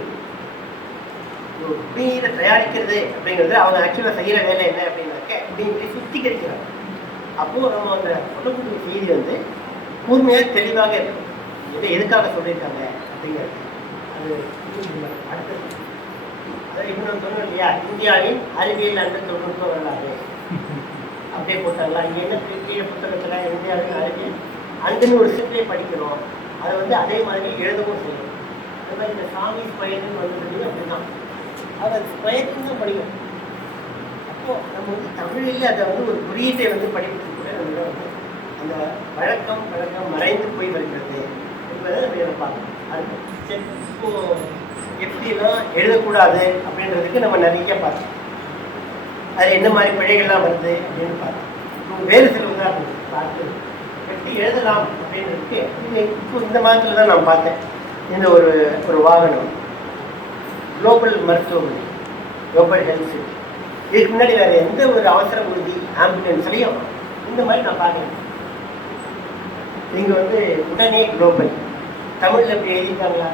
குடிநீரை தயாரிக்கிறது அப்படிங்கிறது அவங்க ஆக்சுவலாக செய்கிற வேலை என்ன அப்படின்னாக்க குடிநீரை சுத்திகரிக்கிறாங்க. அப்போது நம்ம அந்த சொல்லக்கூடிய செய்தி வந்து கூர்மையாக தெளிவாக இருக்கும். எதுக்காக சொல்லியிருக்காங்க அப்படிங்கிறது அது அடுத்தது அதாவது இப்போ நான் சொன்னோம் இல்லையா, இந்தியாவின் அறிவியல் அன்று தொழில்நுட்ப வரலாறு அப்படியே போட்டாங்களா. இங்கே என்ன கீழே புத்தகத்தில் இந்தியாவின் அறிவியல் அன்றுன்னு ஒரு சிற்றியை படிக்கிறோம். அதை வந்து அதே மாதிரி எழுதவும் செய்யணும். அது மாதிரி இந்த சாமி ஸ்கொயர்னு வந்ததுலையும் அப்படிதான், அதை ஸ்கொயர்னு தான் படிக்கணும். அப்போது நம்ம வந்து தமிழில் அதை வந்து ஒரு குறியீட்டை வந்து படிக்கிறது கூட நம்மளோட வந்து அந்த வழக்கம் மறைந்து போய் வருகிறது என்பதை நம்ம பார்க்கணும். அது சரி, இப்போது எப்படிலாம் எழுதக்கூடாது அப்படின்றதுக்கு நம்ம நிறைய பார்த்தோம். அதில் என்ன மாதிரி பிழைகள்லாம் வருது அப்படின்னு பார்த்தோம். வேறு சில உதாரணம் பார்த்து எப்படி எழுதலாம் அப்படின்றதுக்கு இப்போ இந்த மாதத்தில் தான் நான் பார்த்தேன். இந்த ஒரு வாகனம் குளோபல் மருத்துவமனை, குளோபல் ஹெல்த் சிட்டி. இதுக்கு முன்னாடி வேறு எந்த ஒரு அவசர ஊர்தி ஆம்புலன்ஸ்லையும் இந்த மாதிரி நான் பார்க்குறேன். நீங்கள் வந்து உடனே குளோபல் தமிழில் எப்படி எழுதியிருக்காங்களா?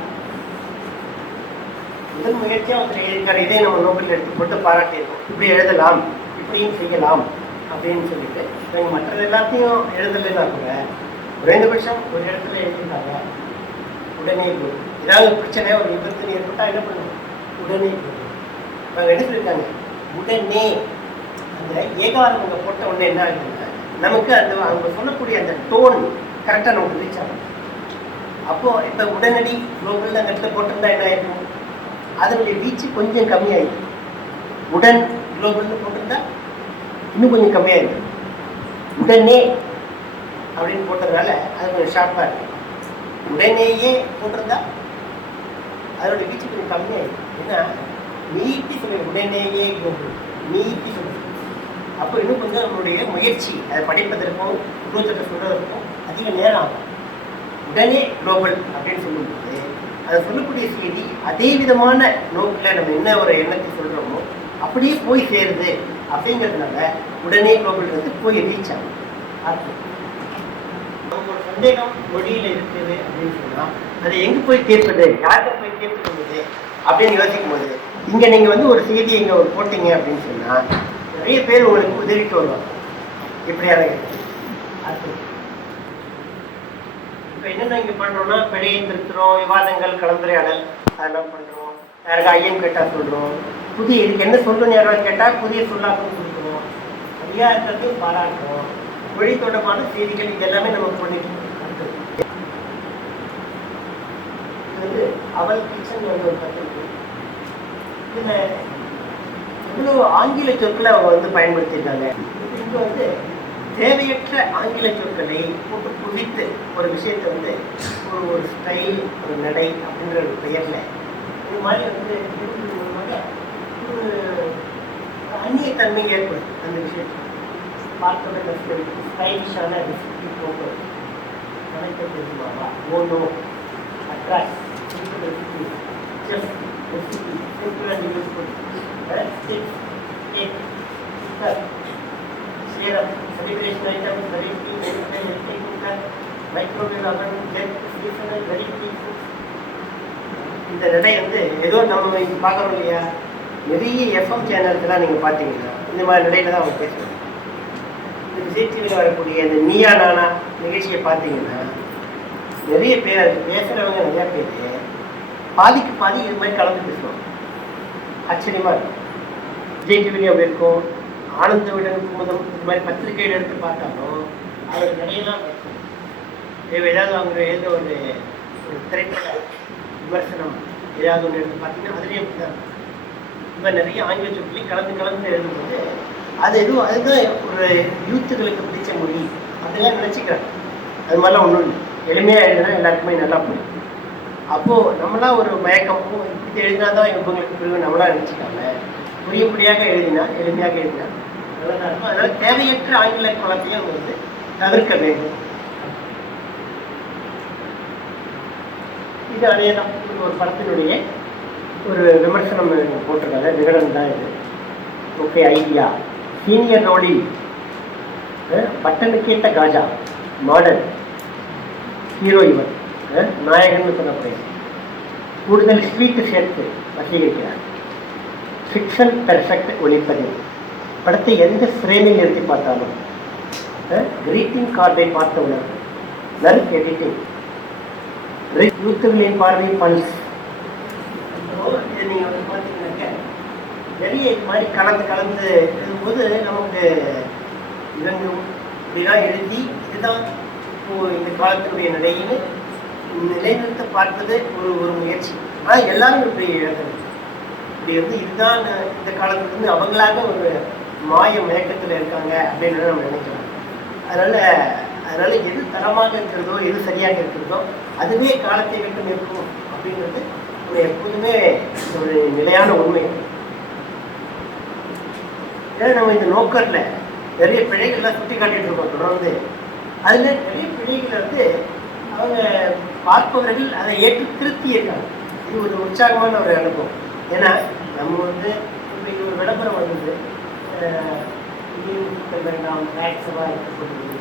முதல் முயற்சியாக ஒருத்தர் எழுதியிருக்காரு. இதே நம்ம நோபல் எடுத்து போட்டு பாராட்டியிருக்கோம். இப்படி எழுதலாம், இப்படியும் செய்யலாம் அப்படின்னு சொல்லிட்டு. நீங்கள் மற்றது எல்லாத்தையும் எழுதலைன்னா கூட குறைந்தபட்சம் ஒரு இடத்துல எழுதியிருக்காங்க உடனே குளோபல். ஏதாவது பிரச்சனை ஒரு விபத்து ஏற்பட்டால் என்ன பண்ணுவோம்? உடனே குளோபல். அவங்க என்ன சொல்லியிருக்காங்க? உடனே. அந்த ஏகாரம் அங்கே போட்ட உடனே என்ன ஆகுதுன்னா நமக்கு அந்த அவங்க சொல்லக்கூடிய அந்த டோன் கரெக்டாக நமக்கு ரீச் ஆகும். அப்போது இப்போ உடனடி குளோபல் அந்த இடத்துல போட்டிருந்தா என்ன ஆகிடும்? அதனுடைய வீச்சு கொஞ்சம் கம்மியாயிடும். உடன் குளோபல்னு போட்டிருந்தா இன்னும் கொஞ்சம் கம்மியாயிடும். உடனே அப்படின்னு போட்டதுனால அது கொஞ்சம் ஷார்ப்பாக இருக்கும். உடனேயே போட்டிருந்தா அதனுடைய வீச்சு கொஞ்சம் கம்மியாயிடும். ஏன்னா நீட்டி சொல்லி உடனேயே குளோபல் நீட்டி சொல்லி, அப்போ இன்னும் கொஞ்சம் நம்மளுடைய முயற்சி அதை படிப்பதற்கும் குளோபத்தை சொல்றதற்கும் அதிக நேரம் ஆகும். உடனே குளோபல் அப்படின்னு சொல்லும்போது அதை சொல்லக்கூடிய செய்தி அதே விதமான நோக்கில் நம்ம என்ன ஒரு எண்ணத்தை சொல்கிறோமோ அப்படியே போய் சேருது. அப்படிங்கிறதுனால உடனே குளோபல்ன்றது போய் ரீச் ஆகும். அவங்க ஒரு சந்தேகம் மொழியில் இருக்குது அப்படின்னு சொன்னால் அதை எங்கே போய் தீர்ப்பது, யார்கிட்ட போய் தீர்த்து கொள்வது அப்படின்னு யோசிக்கும் போது இங்கே நீங்கள் வந்து ஒரு செய்தியை இங்கே ஒரு போட்டிங்க அப்படின்னு சொன்னால் நிறைய பேர் உங்களுக்கு உதவிட்டு வருவாங்க. இப்படியான அடுத்து இப்போ என்னென்ன இங்கே பண்ணுறோன்னா பிழையை திருத்துறோம், விவாதங்கள், கலந்துரையாடல் அதெல்லாம் பண்ணுறோம். யாருக்கு ஐயம் கேட்டால் சொல்கிறோம். புதிய இதுக்கு என்ன சொல்லணும்னு யாராவது கேட்டால் புதிய சொல்லாக்கம் கொடுக்குறோம். அதிகாக இருக்கிறதையும் பாராட்டுறோம். மொழி தொடர்பான செய்திகள் இது எல்லாமே நம்ம பண்ணிட்டு அடுத்தது இது வந்து அவள் கிச்சன் வந்து ஒரு கற்றுக்கு இதில் இவ்வளோ ஆங்கில சொற்களை அவங்க வந்து பயன்படுத்தியிருக்காங்க. இங்கே வந்து தேவையற்ற ஆங்கில சொற்களை போட்டு குவித்து ஒரு விஷயத்தை வந்து ஒரு ஸ்டைல், ஒரு நடை அப்படின்ற ஒரு பெயரில் இது மாதிரி வந்து ஒரு அந்நியத்தன்மை ஏற்படுது. அந்த விஷயத்தை பார்த்தோட ஸ்டைலிஷான ரெசிபி போட்டு கணக்க தெரியுமாவா ஓனோ attract recipe just recipe simple and useful சேரம் celebration items, variety, healthy food, microwave oven, jet, seasonal, variety food. இந்த நடை வந்து ஏதோ நம்ம இங்கே பார்க்குறோம் இல்லையா, நிறைய எஃப்எம் சேனல்ஸ்லாம் நீங்கள் பார்த்தீங்கன்னா இந்த மாதிரி நடையில் தான் அவங்க பேசுவாங்க. இந்த விஜய் டிவியில் வரக்கூடிய இந்த நீயா நானா நிகழ்ச்சியை பார்த்தீங்கன்னா நிறைய பேர் அதுக்கு பேசுகிறவங்க நிறையா பேர் பாதிக்கு பாதி இது மாதிரி கலந்து பேசுவாங்க. ஆச்சரியமாக இருக்கும். விஜய் டிவிலையும் இருக்கும், ஆனந்த விடன் குமுதம் இது மாதிரி பத்திரிகையில் எடுத்து பார்த்தாலும் அவர் நிறையலாம் ஏதாவது அவங்க ஏதோ ஒரு திரைப்பட விமர்சனம் ஏதாவது ஒன்று எடுத்து பார்த்தீங்கன்னா அதுலேயும் அப்படி தான் இந்த மாதிரி நிறைய ஆங்கில சொற்களையும் கலந்து எழுதும்போது அது எதுவும் அதுதான் ஒரு யூத்துகளுக்கு பிடிச்ச மொழி அப்படிலாம் நினச்சிக்கிறாங்க. அது மாதிரிலாம் ஒன்றும் இல்லை. எளிமையாக எழுதுனா எல்லாருக்குமே நல்லா புரியும். அப்போது நம்மளாம் ஒரு மயக்கமும் இப்படி எழுதினா தான் இவங்களுக்கு புரியும் நம்மளாம் நினச்சிக்காம புரியும்படியாக எழுதினா, எளிமையாக எழுதினா நல்லதாக இருக்கும். அதனால் தேவையற்ற ஆங்கில குழப்பையும் வந்து தவிர்க்க வேண்டும். இது அதே தான் ஒரு படத்தினுடைய ஒரு விமர்சனம் போட்டிருக்காங்க. விகடன் தான் இது. Okay idea. சீனியர் ரோடி பட்டனு கேட்ட காஜா மாடல் ஹீரோ இவர் நாயகன் சொல்லக்கூடிய கூடுதல் ஸ்வீட்டு சேர்த்து வசீகரிக்கிறார். ஃபிக்ஷன் பெர்ஃபெக்ட் ஒளிப்பதிவு. படத்தை எந்த ஃப்ரேமில் நிறுத்தி பார்த்தாலும் கிரீட்டிங் கார்டை பார்த்த உணர்வு. நர்க் எடிட்டிங். யூத்துகளின் பார்வை பல்ஸ். நீங்கள் வந்து பார்த்தீங்கன்னாக்க நிறைய இது மாதிரி கலந்து கலந்து எழுதும்போது நமக்கு இவங்க இப்படிலாம் எழுதி இதுதான் இப்போ இந்த காலத்தினுடைய நிலைன்னு நிலைநிறுத்த பார்ப்பது ஒரு ஒரு முயற்சி. ஆனால் எல்லாரும் இப்படி எழுதணும். இப்படி வந்து இதுதான் இந்த காலத்துல இருந்து அவங்களாக ஒரு மாய மயக்கத்தில் இருக்காங்க அப்படின்னு நம்ம நினைக்கலாம். அதனால எது தரமாக இருக்கிறதோ எது சரியாக இருக்கிறதோ அதுவே காலத்தை விட்டு நிற்கும் அப்படிங்கிறது ஒரு எப்போதுமே ஒரு நிலையான உண்மை. ஏன்னா நம்ம இந்த நோக்கரில் நிறைய பிழைகள்லாம் சுட்டி காட்டிட்டு இருக்கோம் தொடர்ந்து. அதில் நிறைய பிழைகளை வந்து அவங்க பார்ப்பவர்கள் அதை ஏற்று திருத்தி இருக்காங்க. இது ஒரு உற்சாகமான ஒரு அனுபவம். ஏன்னா நம்ம வந்து இப்போ இது ஒரு விளம்பரம் வந்தது, வேண்டாம் மேக்ஸமாக இருக்கக்கூடியது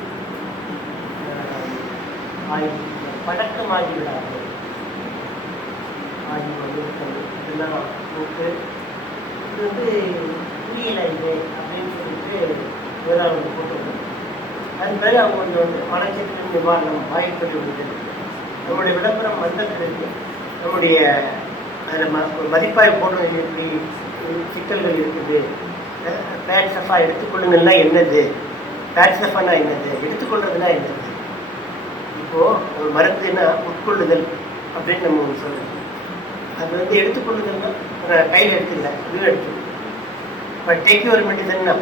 பழக்கமாகிவிடாது ஆகி வந்து இதெல்லாம் போட்டு இது வந்து புரியலை இது அப்படின்னு சொல்லிட்டு இதெல்லாம் அவங்க போட்டு அது பிறகு அவங்க கொஞ்சம் வந்து மனச்சத்தின் நிவாரணம் வாய்ப்பட்டு விடுது. நம்முடைய விளம்பரம் வந்த பிறகு நம்முடைய அதில் ஒரு மதிப்பாய் போடுறது எப்படி சிக்கல்கள் இருக்குது, பேட் சஃபா எடுத்துக்கொள்ளுங்கன்னா என்னது, பேட் சஃபானா என்னது, எடுத்துக்கொள்றதுனா என்னது. இப்போது ஒரு மருந்துன்னா உட்கொள்ளுதல் அப்படின்னு நம்ம ஒன்று சொல்லுவோம். அது வந்து எடுத்துக்கொள்ளுதல்னா கையில் எடுத்துக்கல இதுவும் எடுத்துக்கணும். இப்போ டேக்கி ஒரு மெடிசன்னா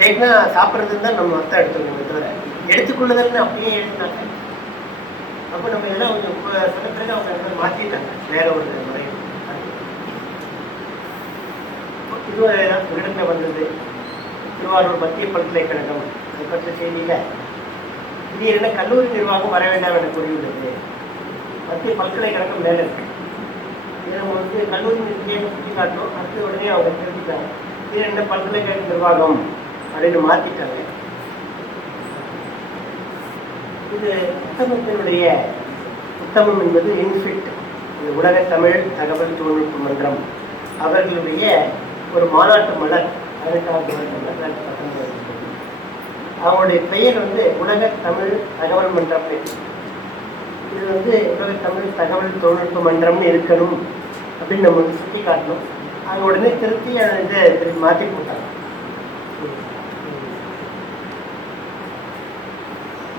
டேக்னா சாப்பிட்றதுன்னு தான் நம்ம அர்த்தம் எடுத்துக்கணும். தவிர எடுத்துக்கொள்ளுதல்னு அப்படியே எடுத்துனாங்க. அப்போ நம்ம எல்லாம் கொஞ்சம் சொன்ன பிறகு அவங்க மாற்றிட்டாங்க வேற ஒரு முறை. இது ஒரு இடத்துல வந்தது திருவாரூர் மத்திய பல்கலைக்கழகம் அதை பற்றிய செய்தியில் திடீரென கல்லூரி நிர்வாகம் வர வேண்டாம் என கூறியுள்ளது. மத்திய பல்கலைக்கழகம் மேலே இருக்கு. இதை நம்ம வந்து கல்லூரி சுற்றி காட்டணும். அடுத்த உடனே அவங்க தெரிஞ்சுட்டாங்க இது என்ன பல்கலைக்கழக நிர்வாகம் அப்படின்னு மாற்றிட்டாங்க. இது புத்தகத்தினுடைய புத்தகம் என்பது இன்ஃபிட், இந்த உலக தமிழ் தகவல் தொழில்நுட்ப மன்றம் அவர்களுடைய ஒரு மாநாட்டு மலர். அதற்காக அவங்களுடைய பெயர் வந்து உலக தமிழ் தகவல் மன்றம். இது வந்து உலக தமிழ் தகவல் தொழில்நுட்ப மன்றம்னு இருக்கணும் அப்படின்னு நம்ம வந்து சுட்டி காட்டணும். அது உடனே திருத்தி இதை திருப்பி மாற்றி போட்டாங்க.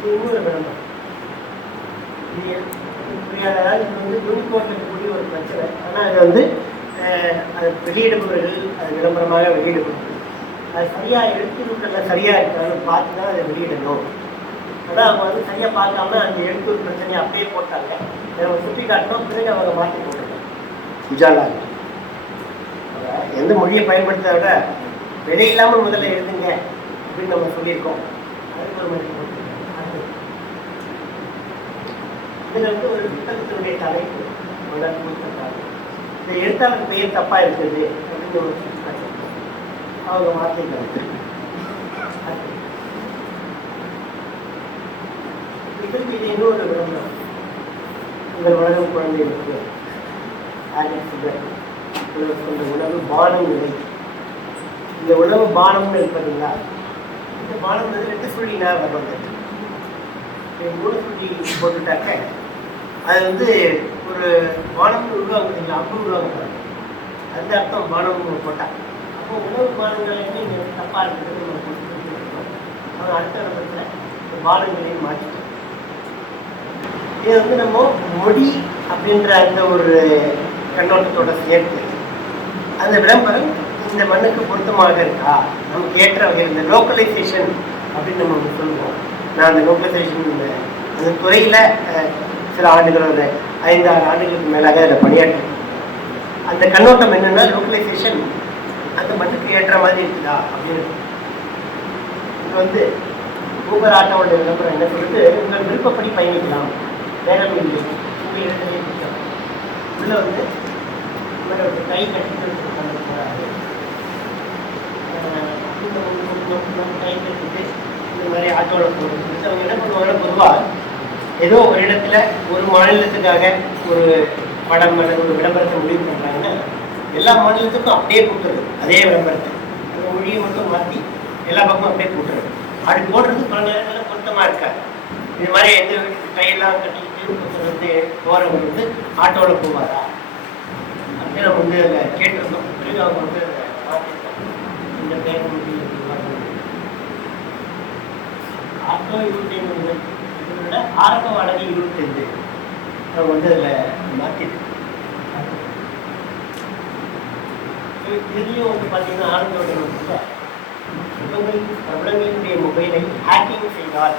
இன்னொரு விளம்பரம் அதாவது இது வந்து நுண்கோட்டில் இருக்கக்கூடிய ஒரு பிரச்சனை. ஆனால் அதை வந்து அது வெளியிடுபவர்கள் அது விளம்பரமாக வெளியிடப்படுது. அது சரியாக எழுத்துக்கள் சரியாக இருக்கான்னு பார்த்து தான் அதை வெளியிடணும். ஆனால் அவங்க வந்து சரியாக பார்க்காம அந்த எழுத்து பிரச்சனையை அப்படியே போட்டாங்க. அதை சுட்டி காட்டணும். பிறகு அவங்க மாற்றி போட்டாங்க. உஜாலா எந்த மொழியை பயன்படுத்த விட விலை இல்லாமல் முதல்ல எழுதுங்க அப்படின்னு நம்ம சொல்லியிருக்கோம். அதுக்கு ஒரு மொழி போட்டுருக்கோம். இதில் வந்து ஒரு புத்தகத்தினுடைய தலைப்பு கொடுத்துருக்காங்க. இந்த எழுத்தாளர் பெயர் தப்பா இருக்குது அப்படின்னு ஒரு அவங்க மாற்றிக்கிறாங்க. இதற்கு இது இன்னொரு விளம்பரம். உங்கள் வளரும் குழந்தைகளுக்கு கொண்ட உணவு பானம் நிலை. இந்த உணவு பானம்னு இருப்பதுங்களா, இந்த பானம் வந்து 2 சுழினா வருவாங்க. 3 சுழி போட்டுட்டாக்க அது வந்து ஒரு பானம்னு உருவாங்க. அப்படி உருவாங்க. அந்த அர்த்தம் பானம் போட்டாங்க. அப்போ உணவு பானங்களையுமே இங்கே தப்பாக இருக்குது நம்ம கொடுத்துருக்கோம். ஆனால் அடுத்த இடத்துல இந்த பானங்களையும் மாற்றிட்டோம். இது வந்து நம்ம மொழி அப்படின்ற அந்த ஒரு கண்ணோட்டத்தோட சேர்த்து அந்த விளம்பரம் இந்த மண்ணுக்கு பொருத்தமாக இருக்கா, நமக்கு ஏற்ற வகையில் இந்த லோக்கலைசேஷன் அப்படின்னு நம்ம சொல்லுவோம். நான் அந்த லோக்கலைசேஷன் அந்த துறையில் சில ஆண்டுகள் ஒரு 5-6 ஆண்டுகளுக்கு மேலாக அதில் பணியாற்றேன். அந்த கண்ணோட்டம் என்னென்னா லோக்கலைசேஷன் அந்த மண்ணுக்கு ஏற்ற மாதிரி இருக்குதா அப்படின்னு. இது வந்து ஊபர் ஆட்டோடைய விளம்பரம் என்ன சொல்லுது, உங்கள் விருப்பப்படி பயணிக்கலாம், வேகம் இல்லை, உங்கள் இடத்திலே பிடிக்கலாம். உள்ள வந்து கை கட்டிட்டு போகிறாரு, கை கட்டிட்டு இந்த மாதிரி ஆட்டோவில் போகிறது. அவங்க என்ன பண்ணுவாங்கன்னா பொதுவாக ஏதோ ஒரு இடத்துல ஒரு மாநிலத்துக்காக ஒரு படம் அல்லது ஒரு விளம்பரத்தை முடிவு பண்ணுறாங்கன்னா எல்லா மாநிலத்துக்கும் அப்படியே போட்டுறது. அதே விளம்பரத்தை அந்த மொழியை மட்டும் மாற்றி எல்லா பக்கமும் அப்படியே போட்டுறது. அப்படி போடுறது பல நேரங்களில் பொருத்தமாக இருக்காது. இது மாதிரி எந்த கையெல்லாம் கட்டிட்டு வந்து போகிறவங்க வந்து ஆட்டோவில் போவாரா அப்படின்னு நம்ம வந்து அதை கேட்டிருந்தோம். பிறகு அவங்க வந்து அதை இந்த பேரம் ஆட்டோ 25 இதோட ஆரம்ப வாடகை 25 அவங்க வந்து அதில் மாற்றிட்டு இதுலேயும் வந்து பார்த்தீங்கன்னா ஆரம்ப பிரபலங்களினுடைய மொபைலை ஹேக்கிங் செய்தால்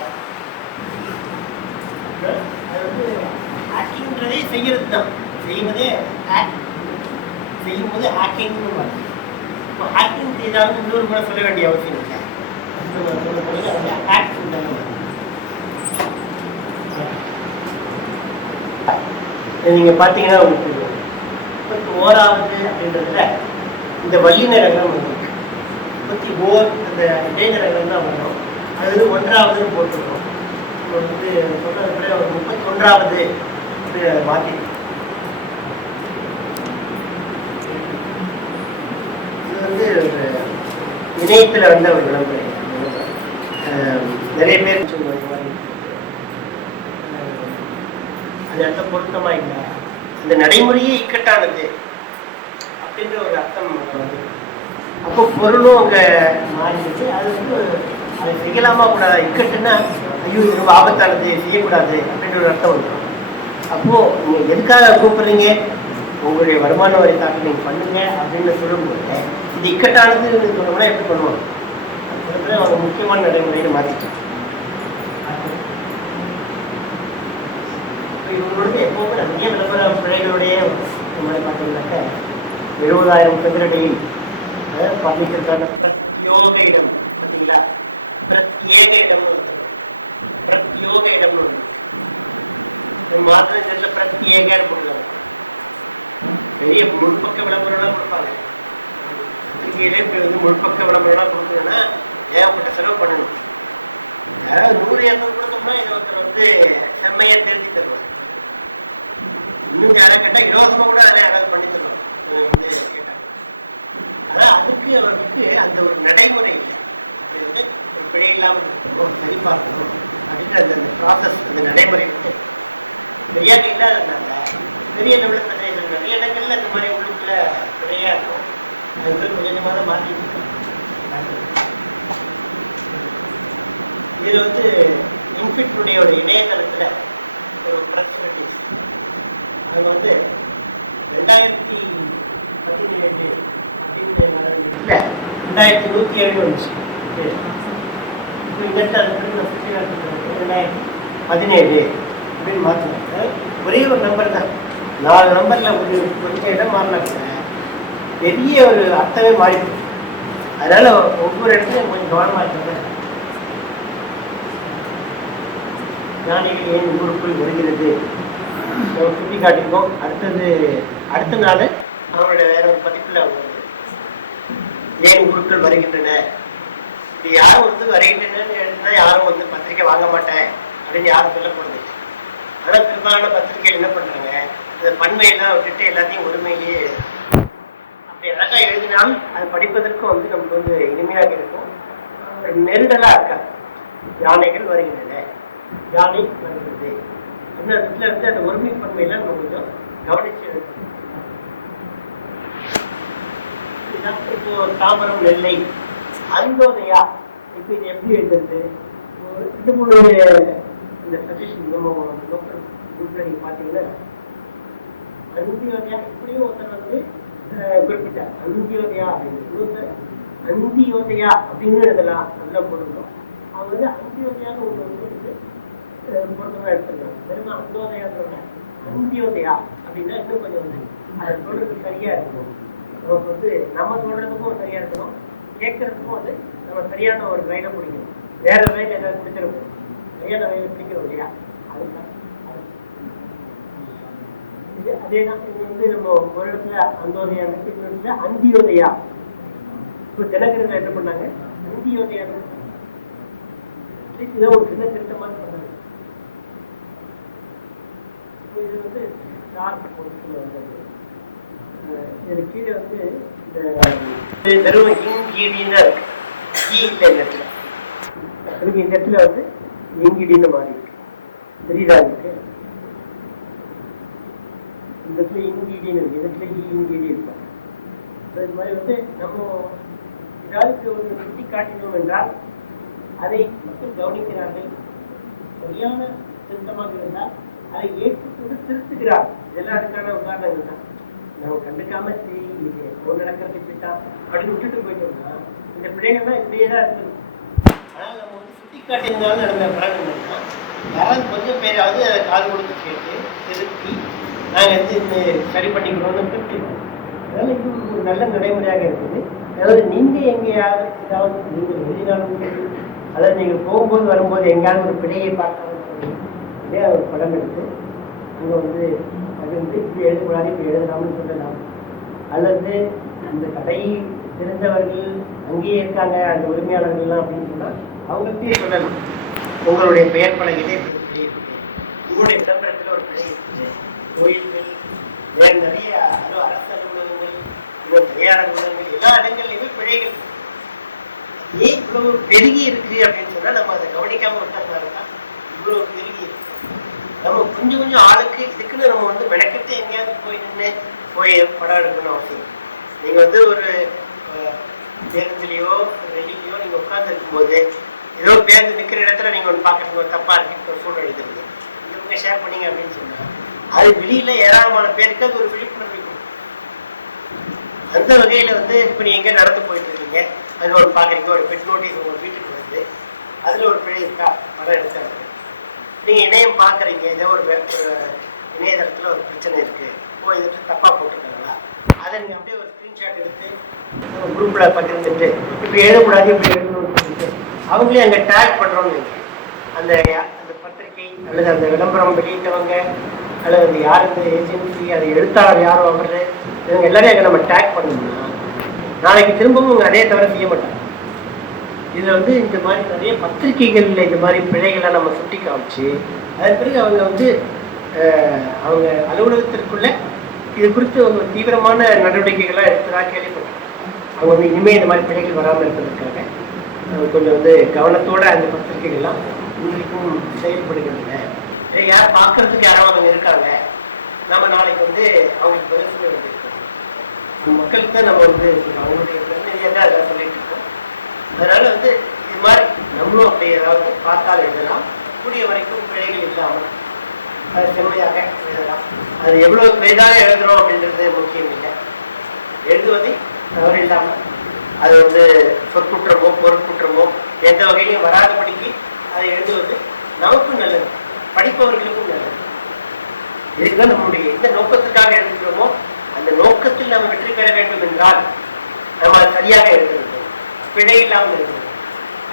அது வந்து ஹேக்கிங்கிறதே செய்கிறது தான் செய்வதே செய்யும்போது ஹேக்கிங்னு வருது. இப்போ ஹேக்கிங் செய்தாலும் இன்னொரு முறை சொல்ல வேண்டிய அவசியம் இல்லை. ஹேக் நீங்கள் பார்த்தீங்கன்னா உங்களுக்கு 31வது அப்படின்றதுல இந்த வல்லினரங்கம் வரும். 31 அந்த இடைநிறங்கள் தான் வரும். அது வந்து 1வது போட்டுருக்கோம். இப்போ வந்து சொன்னது ஒரு 31வது மாற்றி இது வந்து இணையத்தில் வந்த ஒரு விளம்பரம். நிறைய பேர் சொல்லுவாங்க அது அர்த்தம் பொருத்தமா இல்லை, அந்த நடைமுறையே இக்கட்டானது அப்படின்ற ஒரு அர்த்தம் வந்து அப்போ பொருளும் அங்கே மாறிடுச்சு. அது வந்து அதை செய்யலாமா கூடாது, இக்கட்டுன்னா ஐயோ இது ரொம்ப ஆபத்தானது செய்யக்கூடாது அப்படின்ற ஒரு அர்த்தம் வந்துடும். அப்போது நீங்கள் எதுக்காக கூப்பிட்றீங்க, உங்களுடைய வருமான வரி தாக்கல் நீங்கள் பண்ணுங்க அப்படின்னு சொல்லும்போது இது இக்கட்டானதுன்னு சொன்னோம்னா எப்படி பண்ணுவாங்க? அதுக்கு அவங்க முக்கியமான நடைமுறையை மாற்றிட்டோம். இவங்களோட எப்போவுமே நிறைய விளம்பர பிழைகளுடைய பார்த்தீங்கன்னாக்க 70,000 சதுரடி பர்னிச்சருக்கான பிரத்யோக இடம் பார்த்தீங்களா, பிரத்யேக இடம்னு பிரத்யோக இடம்னு ஒன்று மாத்திர பிரத்யேக கொடுக்குறாங்க. பெரிய முன்பக்க விளம்பரம்லாம் கொடுப்பாங்க. இங்கேயே வந்து முன்பக்க விளம்பரம்லாம் கொடுக்குறதுன்னா ஏகப்பட்ட செலவு பண்ணணும். அதாவது 100-200 கொடுத்தோம்னா இதை வந்து செம்மையா தெரிஞ்சு தருவாங்க. இன்னும் யாரும் கேட்டால் இலவசமாக கூட அதை யாராவது பண்ணி தருவாங்க வந்து கேட்டாங்க. ஆனால் அதுக்கு அவருக்கு அந்த ஒரு நடைமுறை இல்லை. அது வந்து ஒரு பிழை இல்லாமல் இருக்கணும், சரி பார்க்கணும் அப்படின்ற அந்த ப்ராசஸ், அந்த நடைமுறை சரியாக இல்லாததுனால பெரிய லெவலில் நிறைய இடங்கள்ல இந்த மாதிரி உள்ளுக்குள்ள நிறையா இருக்கும். அது வந்து கொஞ்சமாக தான் மாற்றி இதில் வந்து இன்ஃபிட்டுடைய ஒரு இணையதளத்தில் ஒரு ப்ரெஸ் ரிலீஸ் அது வந்து 2017 அப்படின்னு 2107 வந்துச்சு. இப்போ இந்த 2017 அப்படின்னு மாற்றினாங்க. ஒரே ஒரு நம்பர் தான், 4 நம்பரில் கொஞ்சம் இடம் மாறினாங்க, பெரிய ஒரு அர்த்தமே மாறிடுச்சு. அதனால ஒவ்வொரு இடத்துலையும் கொஞ்சம் கவனமாக இருக்காங்க. ஞானிகள் ஏன் ஊருக்குள் வருகிறது சுட்டி காட்டிருக்கோம். அடுத்த நாள் அவங்களுடைய வேற ஒரு பதிப்பில் அவங்க ஏன் ஊருக்குள் வருகின்றன, இது யாரும் வந்து வருகின்றன எழுதுனா யாரும் வந்து பத்திரிக்கை வாங்க மாட்டேன் அப்படின்னு யாரும் சொல்ல போகிறது. ஆனால் பெரும்பாலான பத்திரிகைகள் என்ன பண்ணுறாங்க, அந்த பன்மையெல்லாம் விட்டுட்டு எல்லாத்தையும் ஒருமையிலேயே அப்படி அழகாக எழுதினாலும் அது படிப்பதற்கும் வந்து நமக்கு வந்து இனிமையாக இருக்கும், ஒரு நெருடலாக இருக்காது. யானைகள் வருகின்றன, யானை வருகிறது அந்த இடத்துல வந்து அந்த ஒருமைப்பன்மையெல்லாம் நம்ம கொஞ்சம் கவனிச்சு இப்போ தாமரம், நெல்லை, அந்தோதயா, இப்போ இது எப்படி எழுதுறது, 2-3 இந்த சஜஷன் நம்ம லோக்கல் குரூப்ல நீங்க பார்த்தீங்கன்னா அந்தியோதயா இப்படியும் ஒருத்தர் வந்து குறிப்பிட்டார். அந்தியோதயா அப்படின்னு அந்தியோதயா அப்படின்னு எழுதலாம், அதெல்லாம் போடணும். அவங்க வந்து அந்தியோதயான்னு ஒன்று வந்து பொருத்தமாக எடுத்துருக்காங்க. வெறும் அந்தோதயான்றோட அந்தியோதயா அப்படின்னா இன்னும் கொஞ்சம் வந்து அதை சொல்றது சரியா இருக்கும். நமக்கு வந்து நம்ம சொல்றதுக்கும் சரியா இருக்கணும், கேட்கறதுக்கும் வந்து நம்ம சரியான ஒரு லைனை பிடிக்கணும். வேற லைன் ஏதாவது பிடிச்சிருக்கோம், சரியான லைனை பிடிக்கணும் இல்லையா? அதுதான் அதேதான். இது வந்து நம்ம ஒரு இடத்துல அந்தோதயா இடத்துல அந்தியோதயா. இப்போ தினகரன் என்ன பண்ணாங்க, அந்தியோதயா இதை ஒரு சின்ன திருத்தமாக பண்ணாங்க. இது வந்து இது கீழே வந்து இந்த வெறும் இங்கீடின்னு இருக்கு, ஈ இல்லை இந்த இடத்துல. அதுக்கு இந்த இடத்துல வந்து இங்கிடின்னு மாறி இருக்கு, தெரியுதா? இருக்கு இந்த இடத்துல இங்கிடின்னு இருக்கு, இந்த இடத்துல ஈ இங்கிடி இருப்பாங்க. இது மாதிரி வந்து நம்ம ஏதாவது ஒரு சுட்டி காட்டினோம் என்றால் அதை மக்கள் கவனிக்கிறார்கள். சரியான திருத்தமாக இருந்தால் அதை ஏற்றுக்கொண்டு திருத்துகிறார். இதெல்லாம் அதுக்கான உதாரணங்கள் தான். நம்ம கண்டுக்காம நடக்கிறது இப்படித்தான் அப்படின்னு விட்டுட்டு போயிட்டோம்னா இந்த பிள்ளைகள் தான் இப்படியே தான் இருக்குது. ஆனால் நம்ம வந்து சுட்டி காட்டியிருந்தாலும் நடந்த பழக்கம்னா யாராவது கொஞ்சம் பேராவது அதை காது கொடுத்து கேட்டு திருப்பி நாங்கள் வந்து இந்த சரி பண்ணிக்கணும்னு திருப்பிடுவோம். அதனால இது ஒரு நல்ல நடைமுறையாக இருக்குது. அதாவது நீங்கள் எங்கேயாவது ஏதாவது நீங்கள் எழுதினாலும் சரி, அதாவது நீங்கள் போகும்போது வரும்போது எங்கேயாவது ஒரு பிழையை பார்த்தாலும் சரி, இதே ஒரு படம் எடுத்து அங்கே வந்து அது வந்து இப்படி எழுதக்கூடாது இப்படி எழுதலாம்னு சொல்லலாம். அல்லது அந்த கடை தெரிந்தவர்கள் அங்கேயே இருக்காங்க அந்த உரிமையாளர்கள்லாம் அப்படின்னு சொன்னால் அவங்கள்ட்டே சொல்லலாம். உங்களுடைய பெயர் பலகையிலே பிழை இருக்குது, உங்களுடைய விளம்பரத்தில் ஒரு பிழை இருக்குது, கோயில்கள் வேறு நிறைய அரசு அலுவலகங்கள் இவர் தனியார் அலுவலகங்கள் எல்லா இடங்கள்லையுமே பிழைகள் ஏன் இவ்வளவு பெருகி இருக்கு அப்படின்னு சொன்னால் நம்ம அதை கவனிக்காம விட்டதுனால தான் இவ்வளவு பெருகி இருக்கு. நம்ம கொஞ்சம் கொஞ்சம் ஆளுக்கு இதுக்குன்னு நம்ம வந்து மெனக்கிட்டு எங்கேயாவது போய் நின்று போய் படம் எடுக்கணும்னு அவசியம். நீங்க வந்து ஒரு பேருந்துலையோ ரெல்லிலையோ நீங்க உட்கார்ந்து இருக்கும்போது ஏதோ பேருந்து நிற்கிற இடத்துல நீங்க ஒன்று பார்க்கறது தப்பா இருக்கு ஒரு ஃபோட்டோ எடுக்கிறது இவங்க ஷேர் பண்ணீங்க அப்படின்னு சொன்னா அது வெளியில ஏராளமான பேருக்கு அது ஒரு விழிப்புணர்வு இருக்கும். அந்த வகையில வந்து இப்ப நீங்க எங்க நடந்து போயிட்டு இருக்கீங்க, அங்க ஒரு பாக்குறீங்க, ஒரு பெட் நோட்டீஸ் உங்க வீட்டுக்கு வருது, அதுல ஒரு பிழை இருக்கா படம் எடுத்தாங்க. நீங்க இணையம் பாக்குறீங்க, ஏதோ ஒரு இணையதளத்துல ஒரு பிரச்சனை இருக்கு, இதை தப்பா போட்டிருக்காங்களா, அதை நீங்க அப்படியே ஒரு ஸ்கிரீன்ஷாட் எடுத்து குரூப்ல பகிர்ந்துட்டு இப்படி எழுதக்கூடாது இப்படி எழுதணும்னு சொல்லிட்டு அவங்களே அங்கே டேக் பண்றோம்னு அந்த அந்த பத்திரிகை அல்லது அந்த விளம்பரம் வெளியிட்டவங்க அல்லது அந்த யார் இந்த ஏஜென்சி அது எழுத்தாளர் யாரோ அவரு இவங்க எல்லாரையும் அங்கே நம்ம டேக் பண்ணோம்னா நாளைக்கு திரும்பவும் அவங்க அதே தவிர செய்ய மாட்டாங்க. இதுல வந்து இந்த மாதிரி நிறைய பத்திரிகைகள்ல இந்த மாதிரி பிழைகளை நம்ம சுட்டி காமிச்சு அதன் பிறகு அவங்க வந்து அவங்க அலுவலகத்திற்குள்ள இது குறித்து அவங்க தீவிரமான நடவடிக்கைகள்லாம் எடுத்ததாக கேள்விப்பட்டாங்க. அவங்க வந்து இனிமேல் இந்த மாதிரி பிழைகள் வராமல் இருப்பதற்காக கொஞ்சம் வந்து கவனத்தோட அந்த பத்திரிகைகள்லாம் இன்றைக்கும் செயல்படுகின்றன. யார் பார்க்கறதுக்கு யாராவது அவங்க இருக்காங்க, நம்ம நாளைக்கு வந்து அவங்களுக்கு பதில் சொல்ல வேண்டியிருக்கோம். மக்களுக்கு தான் நம்ம வந்து அவங்களுடைய பிரச்சனையை தான் அதெல்லாம் சொல்லிட்டு இருக்கோம். அதனால வந்து இது மாதிரி நம்மளும் அப்படி ஏதாவது பார்த்தால் எழுதலாம். கூடிய வரைக்கும் பிழைகள் இல்லாமல் அது செம்மையாக எழுதலாம். அது எவ்வளவு பெரிதாக எழுதுறோம் அப்படின்றது முக்கியம் இல்லை. எழுதுவதை தவறு இல்லாமல் அது வந்து சொற்குற்றமோ பொருட்குற்றமோ எந்த வகையிலையும் வராதபடிக்கு அதை எழுதுவது நமக்கும் நல்லது, படிப்பவர்களுக்கும் நல்லது. இதுதான் நம்முடைய எந்த நோக்கத்துக்காக எழுதுகிறோமோ அந்த நோக்கத்தில் நம்ம வெற்றி பெற வேண்டும் என்றால் நம்ம சரியாக எழுத வேண்டும், பிழை இல்லாமல் எழுத வேண்டும்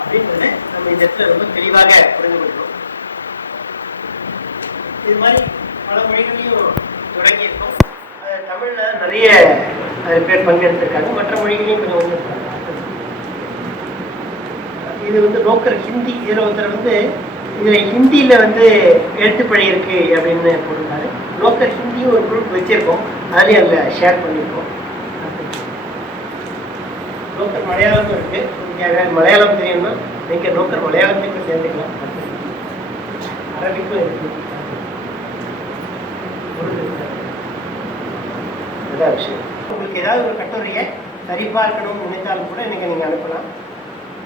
அப்படின்றத நம்ம இந்த இடத்துல ரொம்ப தெளிவாக புரிந்து கொள்கிறோம். இது மாதிரி பல மொழிகளையும் தொடங்கியிருக்கோம். தமிழ்ல நிறைய பேர் பங்கெடுத்திருக்காங்க, மற்ற மொழிகளையும் கொஞ்சம் வந்து இது வந்து நோக்கர் ஹிந்தி. இதில் ஒருத்தர் வந்து இதில் ஹிந்தியில் வந்து எழுத்துப்பழி இருக்கு அப்படின்னு போட்டிருக்காரு. நோக்கர் ஹிந்தியும் ஒரு குரூப் வச்சிருக்கோம், அதுலேயும் அதில் ஷேர் பண்ணியிருக்கோம். நோக்கர் மலையாளமும் இருக்கு. நீங்கள் மலையாளம் தெரியும்னா நீங்கள் நோக்கர் மலையாளத்துக்கு சேர்ந்துக்கலாம். அரபிக்கும் இருக்கு. விஷயம் உங்களுக்கு ஏதாவது ஒரு கட்டுரையை சரிபார்க்கணும்னு நினைத்தாலும் கூட இன்னைக்கு நீங்கள் அனுப்பலாம்,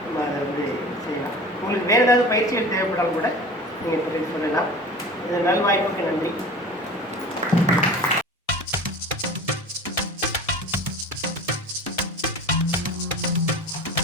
நம்ம அதை வந்து செய்யலாம். உங்களுக்கு வேறு ஏதாவது பயிற்சிகள் தேவைப்பட்டாலும் கூட நீங்கள் சொல்லலாம். இது நல்வாய்ப்புக்கு நன்றி.